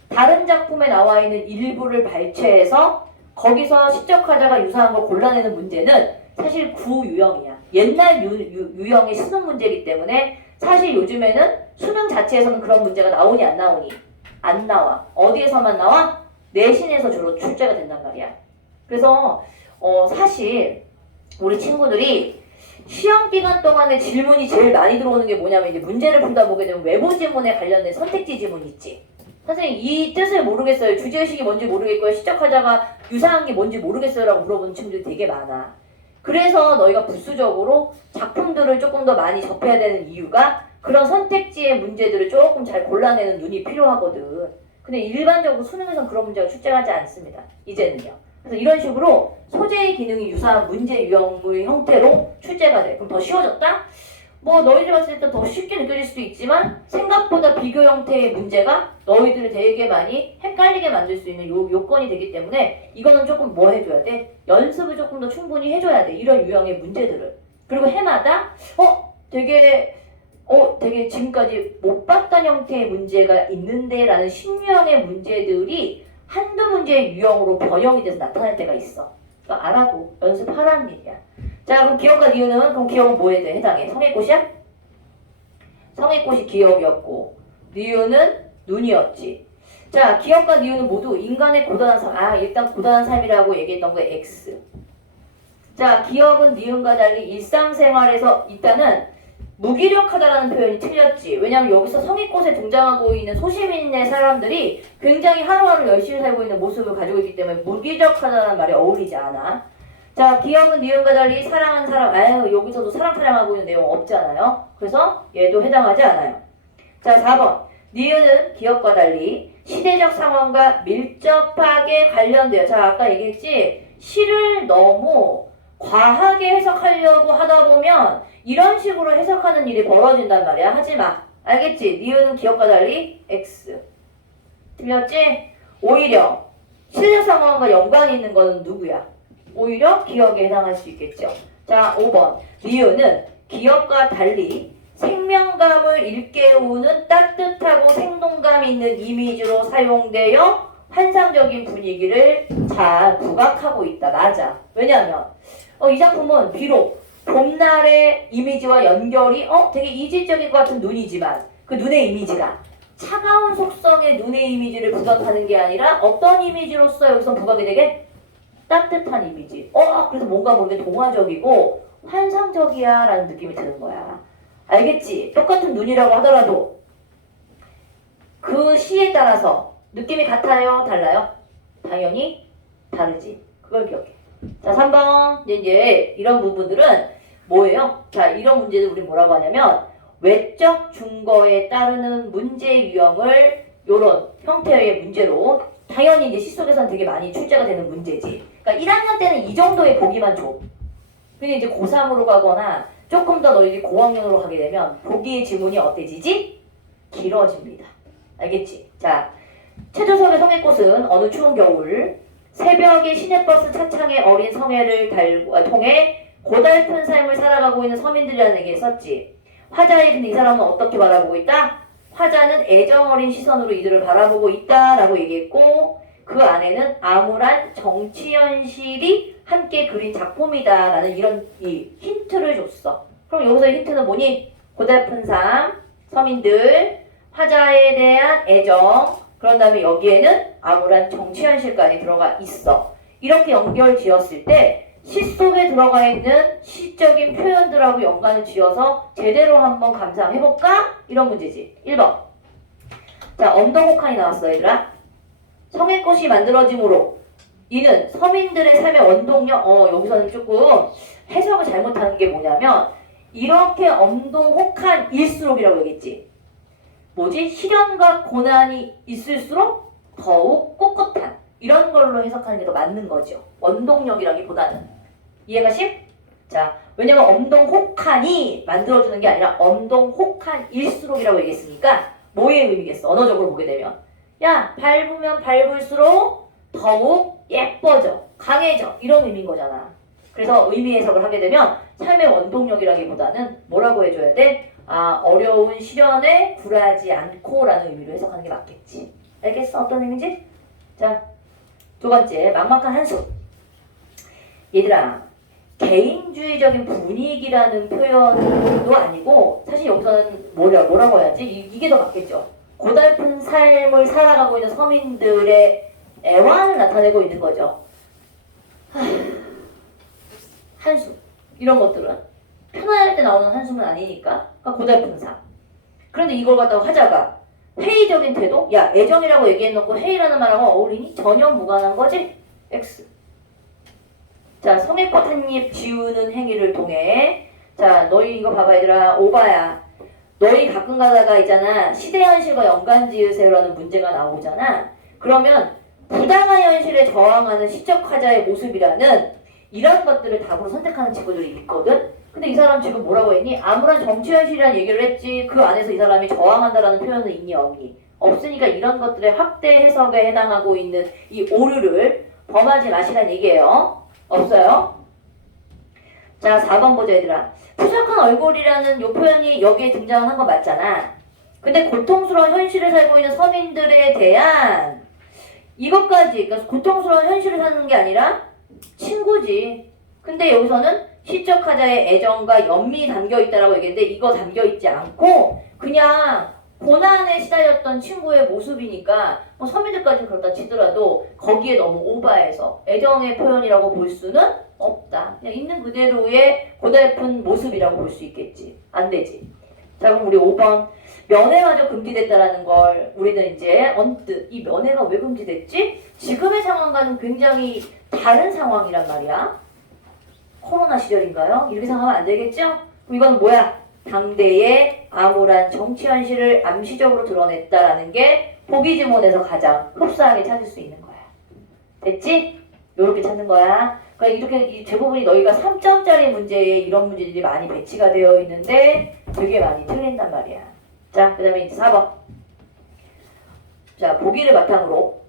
다른 작품에 나와 있는 일부를 발췌해서 거기서 시적 화자가 유사한 걸 골라내는 문제는 사실 구유형이야. 옛날 유형의 수능 문제이기 때문에 사실 요즘에는 수능 자체에서는 그런 문제가 나오니 안 나오니? 안 나와. 어디에서만 나와? 내신에서 주로 출제가 된단 말이야. 그래서 사실 우리 친구들이 시험 기간 동안에 질문이 제일 많이 들어오는 게 뭐냐면 이제 문제를 풀다 보게 되면 외부 지문에 관련된 선택지 지문 있지. 선생님 이 뜻을 모르겠어요. 주제의식이 뭔지 모르겠고요. 시적화자가 유사한 게 뭔지 모르겠어요 라고 물어보는 친구들이 되게 많아. 그래서 너희가 부수적으로 작품들을 조금 더 많이 접해야 되는 이유가 그런 선택지의 문제들을 조금 잘 골라내는 눈이 필요하거든. 근데 일반적으로 수능에서는 그런 문제가 출제하지 않습니다. 이제는요. 그래서 이런 식으로 소재의 기능이 유사한 문제 유형의 형태로 출제가 돼. 그럼 더 쉬워졌다? 뭐 너희들 봤을 때 더 쉽게 느껴질 수도 있지만 생각보다 비교 형태의 문제가 너희들을 되게 많이 헷갈리게 만들 수 있는 요건이 되기 때문에 이거는 조금 뭐 해줘야 돼? 연습을 조금 더 충분히 해줘야 돼. 이런 유형의 문제들을. 그리고 해마다 되게 지금까지 못 봤던 형태의 문제가 있는데 라는 신유형의 문제들이 한두 문제의 유형으로 변형이 돼서 나타날 때가 있어. 그러니까 알아도 연습하라는 얘기야. 자 그럼 기억과 니은은 그럼 기억은 뭐에 대해 해당해? 성의꽃이야? 성의꽃이 기억이었고 니은은 눈이었지. 자 기억과 니은은 모두 인간의 고단한 삶. 일단 고단한 삶이라고 얘기했던 거 X. 자 기억은 니은과 달리 일상생활에서 일단은 무기력하다라는 표현이 틀렸지. 왜냐하면 여기서 성의꽃에 등장하고 있는 소시민의 사람들이 굉장히 하루하루 열심히 살고 있는 모습을 가지고 있기 때문에 무기력하다는 말이 어울리지 않아. 자 기억은 니은과 달리 사랑하는 사람. 여기서도 사랑 타령하고 있는 내용 없잖아요. 그래서 얘도 해당하지 않아요. 자 4번 니은은 기억과 달리 시대적 상황과 밀접하게 관련돼요. 자 아까 얘기했지. 시를 너무 과하게 해석하려고 하다 보면 이런 식으로 해석하는 일이 벌어진단 말이야. 하지마. 알겠지? 니은은 기억과 달리 X. 틀렸지? 오히려 시대적 상황과 연관이 있는 거는 누구야? 오히려 기억에 해당할 수 있겠죠. 자 5번 니은은 기억과 달리 생명감을 일깨우는 따뜻하고 생동감 있는 이미지로 사용되어 환상적인 분위기를 잘 부각하고 있다. 맞아. 왜냐하면 이 작품은 비록 봄날의 이미지와 연결이 되게 이질적인 것 같은 눈이지만 그 눈의 이미지가 차가운 속성의 눈의 이미지를 부각하는 게 아니라 어떤 이미지로서 여기서 부각이 되게 따뜻한 이미지. 그래서 뭔가 모르게 동화적이고 환상적이야 라는 느낌이 드는 거야. 알겠지? 똑같은 눈이라고 하더라도 그 시에 따라서 느낌이 같아요? 달라요? 당연히 다르지. 그걸 기억해. 자 3번 이제 이런 부분들은 뭐예요? 자 이런 문제들 우리 뭐라고 하냐면 외적 증거에 따르는 문제 유형을 요런 형태의 문제로 당연히 이제 시 속에서는 되게 많이 출제가 되는 문제지. 그러니까 1학년 때는 이 정도의 보기만 줘. 근데 이제 고3으로 가거나 조금 더 너희들이 고학년으로 가게 되면 보기의 지문이 어때지지? 길어집니다. 알겠지? 자 최조선의 성의꽃은 어느 추운 겨울 새벽에 시내버스 차창에 어린 성애를 통해 고달픈 삶을 살아가고 있는 서민들이라는 얘기를 썼지. 화자의 근데 이 사람은 어떻게 바라보고 있다? 화자는 애정 어린 시선으로 이들을 바라보고 있다라고 얘기했고 그 안에는 암울한 정치 현실이 함께 그린 작품이다라는 이런 이 힌트를 줬어. 그럼 여기서 힌트는 뭐니? 고달픈 삶, 서민들, 화자에 대한 애정, 그런 다음에 여기에는 암울한 정치 현실까지 들어가 있어. 이렇게 연결 지었을 때 시 속에 들어가 있는 시적인 표현들하고 연관을 지어서 제대로 한번 감상해볼까? 이런 문제지. 1번. 자, 언덕혹한이 나왔어, 얘들아. 성의꽃이 만들어짐으로 이는 서민들의 삶의 원동력, 여기서는 조금 해석을 잘못하는 게 뭐냐면 이렇게 엄동혹한일수록이라고 얘기했지. 뭐지? 시련과 고난이 있을수록 더욱 꼿꼿한 이런 걸로 해석하는 게 더 맞는 거죠. 원동력이라기보다는. 이해가 심? 자, 왜냐면 엄동혹한이 만들어주는 게 아니라 엄동혹한일수록이라고 얘기했으니까 뭐의 의미겠어? 언어적으로 보게 되면 야, 밟으면 밟을수록 더욱 예뻐져, 강해져 이런 의미인 거잖아. 그래서 의미 해석을 하게 되면 삶의 원동력이라기보다는 뭐라고 해줘야 돼? 어려운 시련에 굴하지 않고라는 의미로 해석하는 게 맞겠지. 알겠어? 어떤 의미인지? 자, 두 번째, 막막한 한숨. 얘들아, 개인주의적인 분위기라는 표현도 아니고 사실 여기서는 뭐라고 해야지? 이게 더 맞겠죠. 고달픈 삶을 살아가고 있는 서민들의 애환을 나타내고 있는 거죠. 한숨 이런 것들은 편안할 때 나오는 한숨은 아니니까 그러니까 고달픈 삶. 그런데 이걸 갖다가 화자가 회의적인 태도? 야, 애정이라고 얘기해놓고 회의라는 말하고 어울리니? 전혀 무관한 거지? X. 자, 성의꽃 한 입 지우는 행위를 통해 자, 너희 이거 봐봐 얘들아. 오바야. 너희 가끔 가다가 있잖아. 시대 현실과 연관 지으세요라는 문제가 나오잖아. 그러면 부당한 현실에 저항하는 시적화자의 모습이라는 이런 것들을 답으로 선택하는 친구들이 있거든? 근데 이 사람 지금 뭐라고 했니? 아무런 정치 현실이라는 얘기를 했지 그 안에서 이 사람이 저항한다라는 표현은 있니 없니? 없으니까 이런 것들의 확대 해석에 해당하고 있는 이 오류를 범하지 마시란 얘기예요. 없어요? 자, 4번 보자 얘들아. 푸석한 얼굴이라는 요 표현이 여기에 등장한 거 맞잖아. 근데 고통스러운 현실을 살고 있는 서민들에 대한 이것까지, 그러니까 고통스러운 현실을 사는 게 아니라 친구지. 근데 여기서는 시적화자의 애정과 연민이 담겨있다라고 얘기했는데 이거 담겨있지 않고 그냥 고난에 시달렸던 친구의 모습이니까 뭐 서민들까지 그렇다 치더라도 거기에 너무 오버해서 애정의 표현이라고 볼 수는 없다. 그냥 있는 그대로의 고달픈 모습이라고 볼 수 있겠지. 안 되지. 자, 그럼 우리 5번 면회마저 금지됐다라는 걸 우리는 이제 언뜻 이 면회가 왜 금지됐지? 지금의 상황과는 굉장히 다른 상황이란 말이야. 코로나 시절인가요? 이렇게 생각하면 안 되겠죠? 그럼 이건 뭐야? 당대의 암울한 정치 현실을 암시적으로 드러냈다라는 게 보기 지문에서 가장 흡사하게 찾을 수 있는 거야. 됐지? 요렇게 찾는 거야. 그러니까 이렇게 대부분이 너희가 3점짜리 문제에 이런 문제들이 많이 배치가 되어 있는데 되게 많이 틀린단 말이야. 자, 그 다음에 이제 4번. 자, 보기를 바탕으로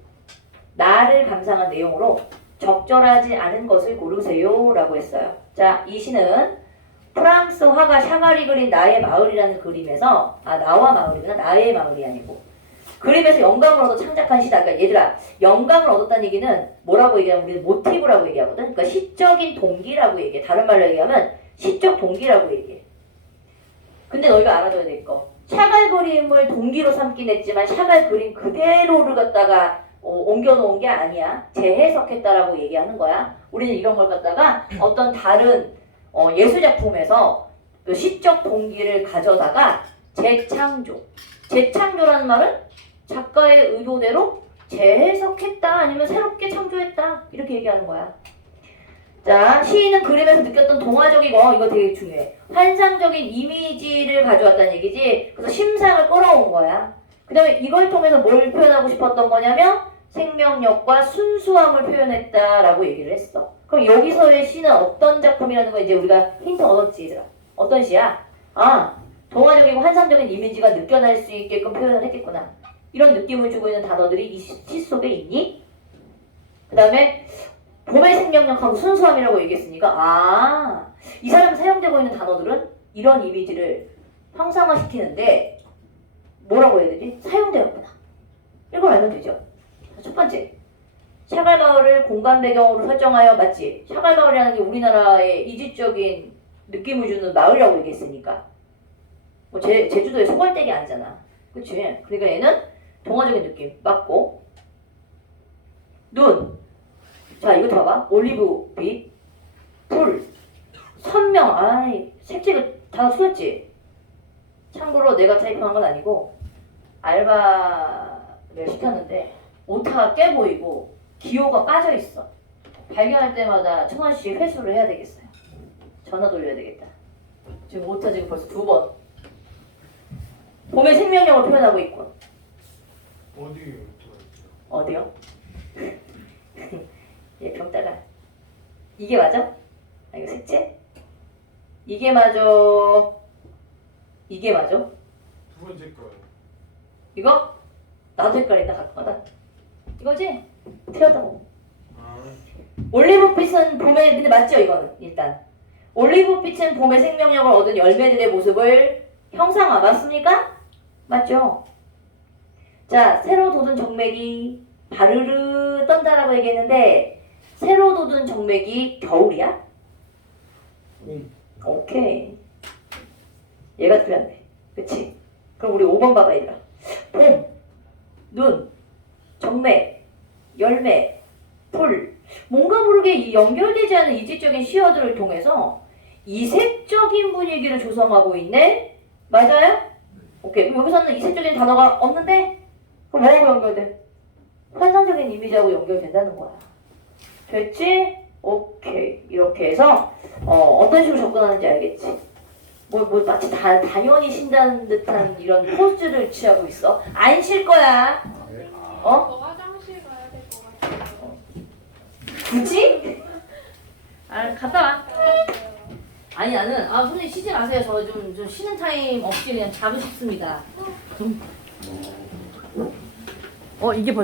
나를 감상한 내용으로 적절하지 않은 것을 고르세요 라고 했어요. 자, 이 시는 프랑스 화가 샤갈이 그린 나의 마을이라는 그림에서 나와 마을이구나. 나의 마을이 아니고 그림에서 영감을 얻어 창작한 시다. 그러니까 얘들아, 영감을 얻었다는 얘기는 뭐라고 얘기하면 우리는 모티브라고 얘기하거든. 그러니까 시적인 동기라고 얘기해. 다른 말로 얘기하면 시적 동기라고 얘기해. 근데 너희가 알아둬야 될 거. 샤갈 그림을 동기로 삼긴 했지만 샤갈 그림 그대로를 갖다가 옮겨놓은 게 아니야. 재해석했다라고 얘기하는 거야. 우리는 이런 걸 갖다가 어떤 다른 예술작품에서 그 시적 동기를 가져다가 재창조. 재창조라는 말은 작가의 의도대로 재해석했다 아니면 새롭게 창조했다 이렇게 얘기하는 거야. 자, 시인은 그림에서 느꼈던 동화적이고 이거 되게 중요해. 환상적인 이미지를 가져왔다는 얘기지. 그래서 심상을 끌어온 거야. 그 다음에 이걸 통해서 뭘 표현하고 싶었던 거냐면 생명력과 순수함을 표현했다라고 얘기를 했어. 그럼 여기서의 시는 어떤 작품이라는 거 이제 우리가 힌트 얻었지 얘들아. 어떤 시야? 동화적이고 환상적인 이미지가 느껴날 수 있게끔 표현을 했겠구나. 이런 느낌을 주고 있는 단어들이 이 시 속에 있니? 그 다음에 봄의 생명력하고 순수함이라고 얘기했으니까 이 사람이 사용되고 있는 단어들은 이런 이미지를 형상화시키는데 뭐라고 해야 되지? 사용되었구나. 이걸 알면 되죠. 첫 번째, 샤갈 마을을 공간 배경으로 설정하여 맞지? 샤갈 마을이라는 게 우리나라의 이질적인 느낌을 주는 마을이라고 얘기했으니까 뭐 제주도의 소갈댁이 아니잖아. 그치? 그러니까 얘는 동화적인 느낌 맞고 눈. 자, 이거 봐봐. 올리브빛, 불, 선명. 색채가 다 틀렸지? 참고로 내가 타이핑한 건 아니고 알바를 시켰는데 오타가 꽤 보이고 기호가 빠져있어. 발견할 때마다 1000원씩 회수를 해야 되겠어요. 전화 돌려야 되겠다. 지금 오타 지금 벌써 2번. 봄의 생명력을 표현하고 있고. 어디에 들어있죠? 어디요? 얘 병따가. 이게 맞아? 이거 색채? 이게 맞아? 이게 맞아? 두 번째 거요. 이거? 나도 헷갈린다 가끔가다. 이거지? 틀렸다고. 아, 올리브빛은 봄의 근데 맞죠 이거는 일단 올리브빛은 봄의 생명력을 얻은 열매들의 모습을 형상화 맞습니까? 맞죠? 자 새로 돋은 정맥이 바르르 떤다라고 얘기했는데 새로 돋은 정맥이 겨울이야? 오케이 얘가 틀렸네 그치? 그럼 우리 5번 봐봐 얘들아 봄, 눈, 정맥, 열매, 풀 뭔가 모르게 이 연결되지 않은 이질적인 시어들을 통해서 이색적인 분위기를 조성하고 있네? 맞아요? 오케이. 그럼 여기서는 이색적인 단어가 없는데? 그럼 뭐하고 연결돼? 환상적인 이미지하고 연결된다는 거야. 됐지? 오케이. 이렇게 해서 어떤 식으로 접근하는지 알겠지? 뭐 마치 당연히 쉰다는 듯한 이런 포즈를 취하고 있어. 안 쉴 거야. 어? 저 화장실 가야 될 것 같아요. 굳이? 아, 갔다 와. 알았어요. 아니 나는 선생님 쉬지 마세요. 저 좀 쉬는 타임 없이 그냥 자고 싶습니다. 이게 벌써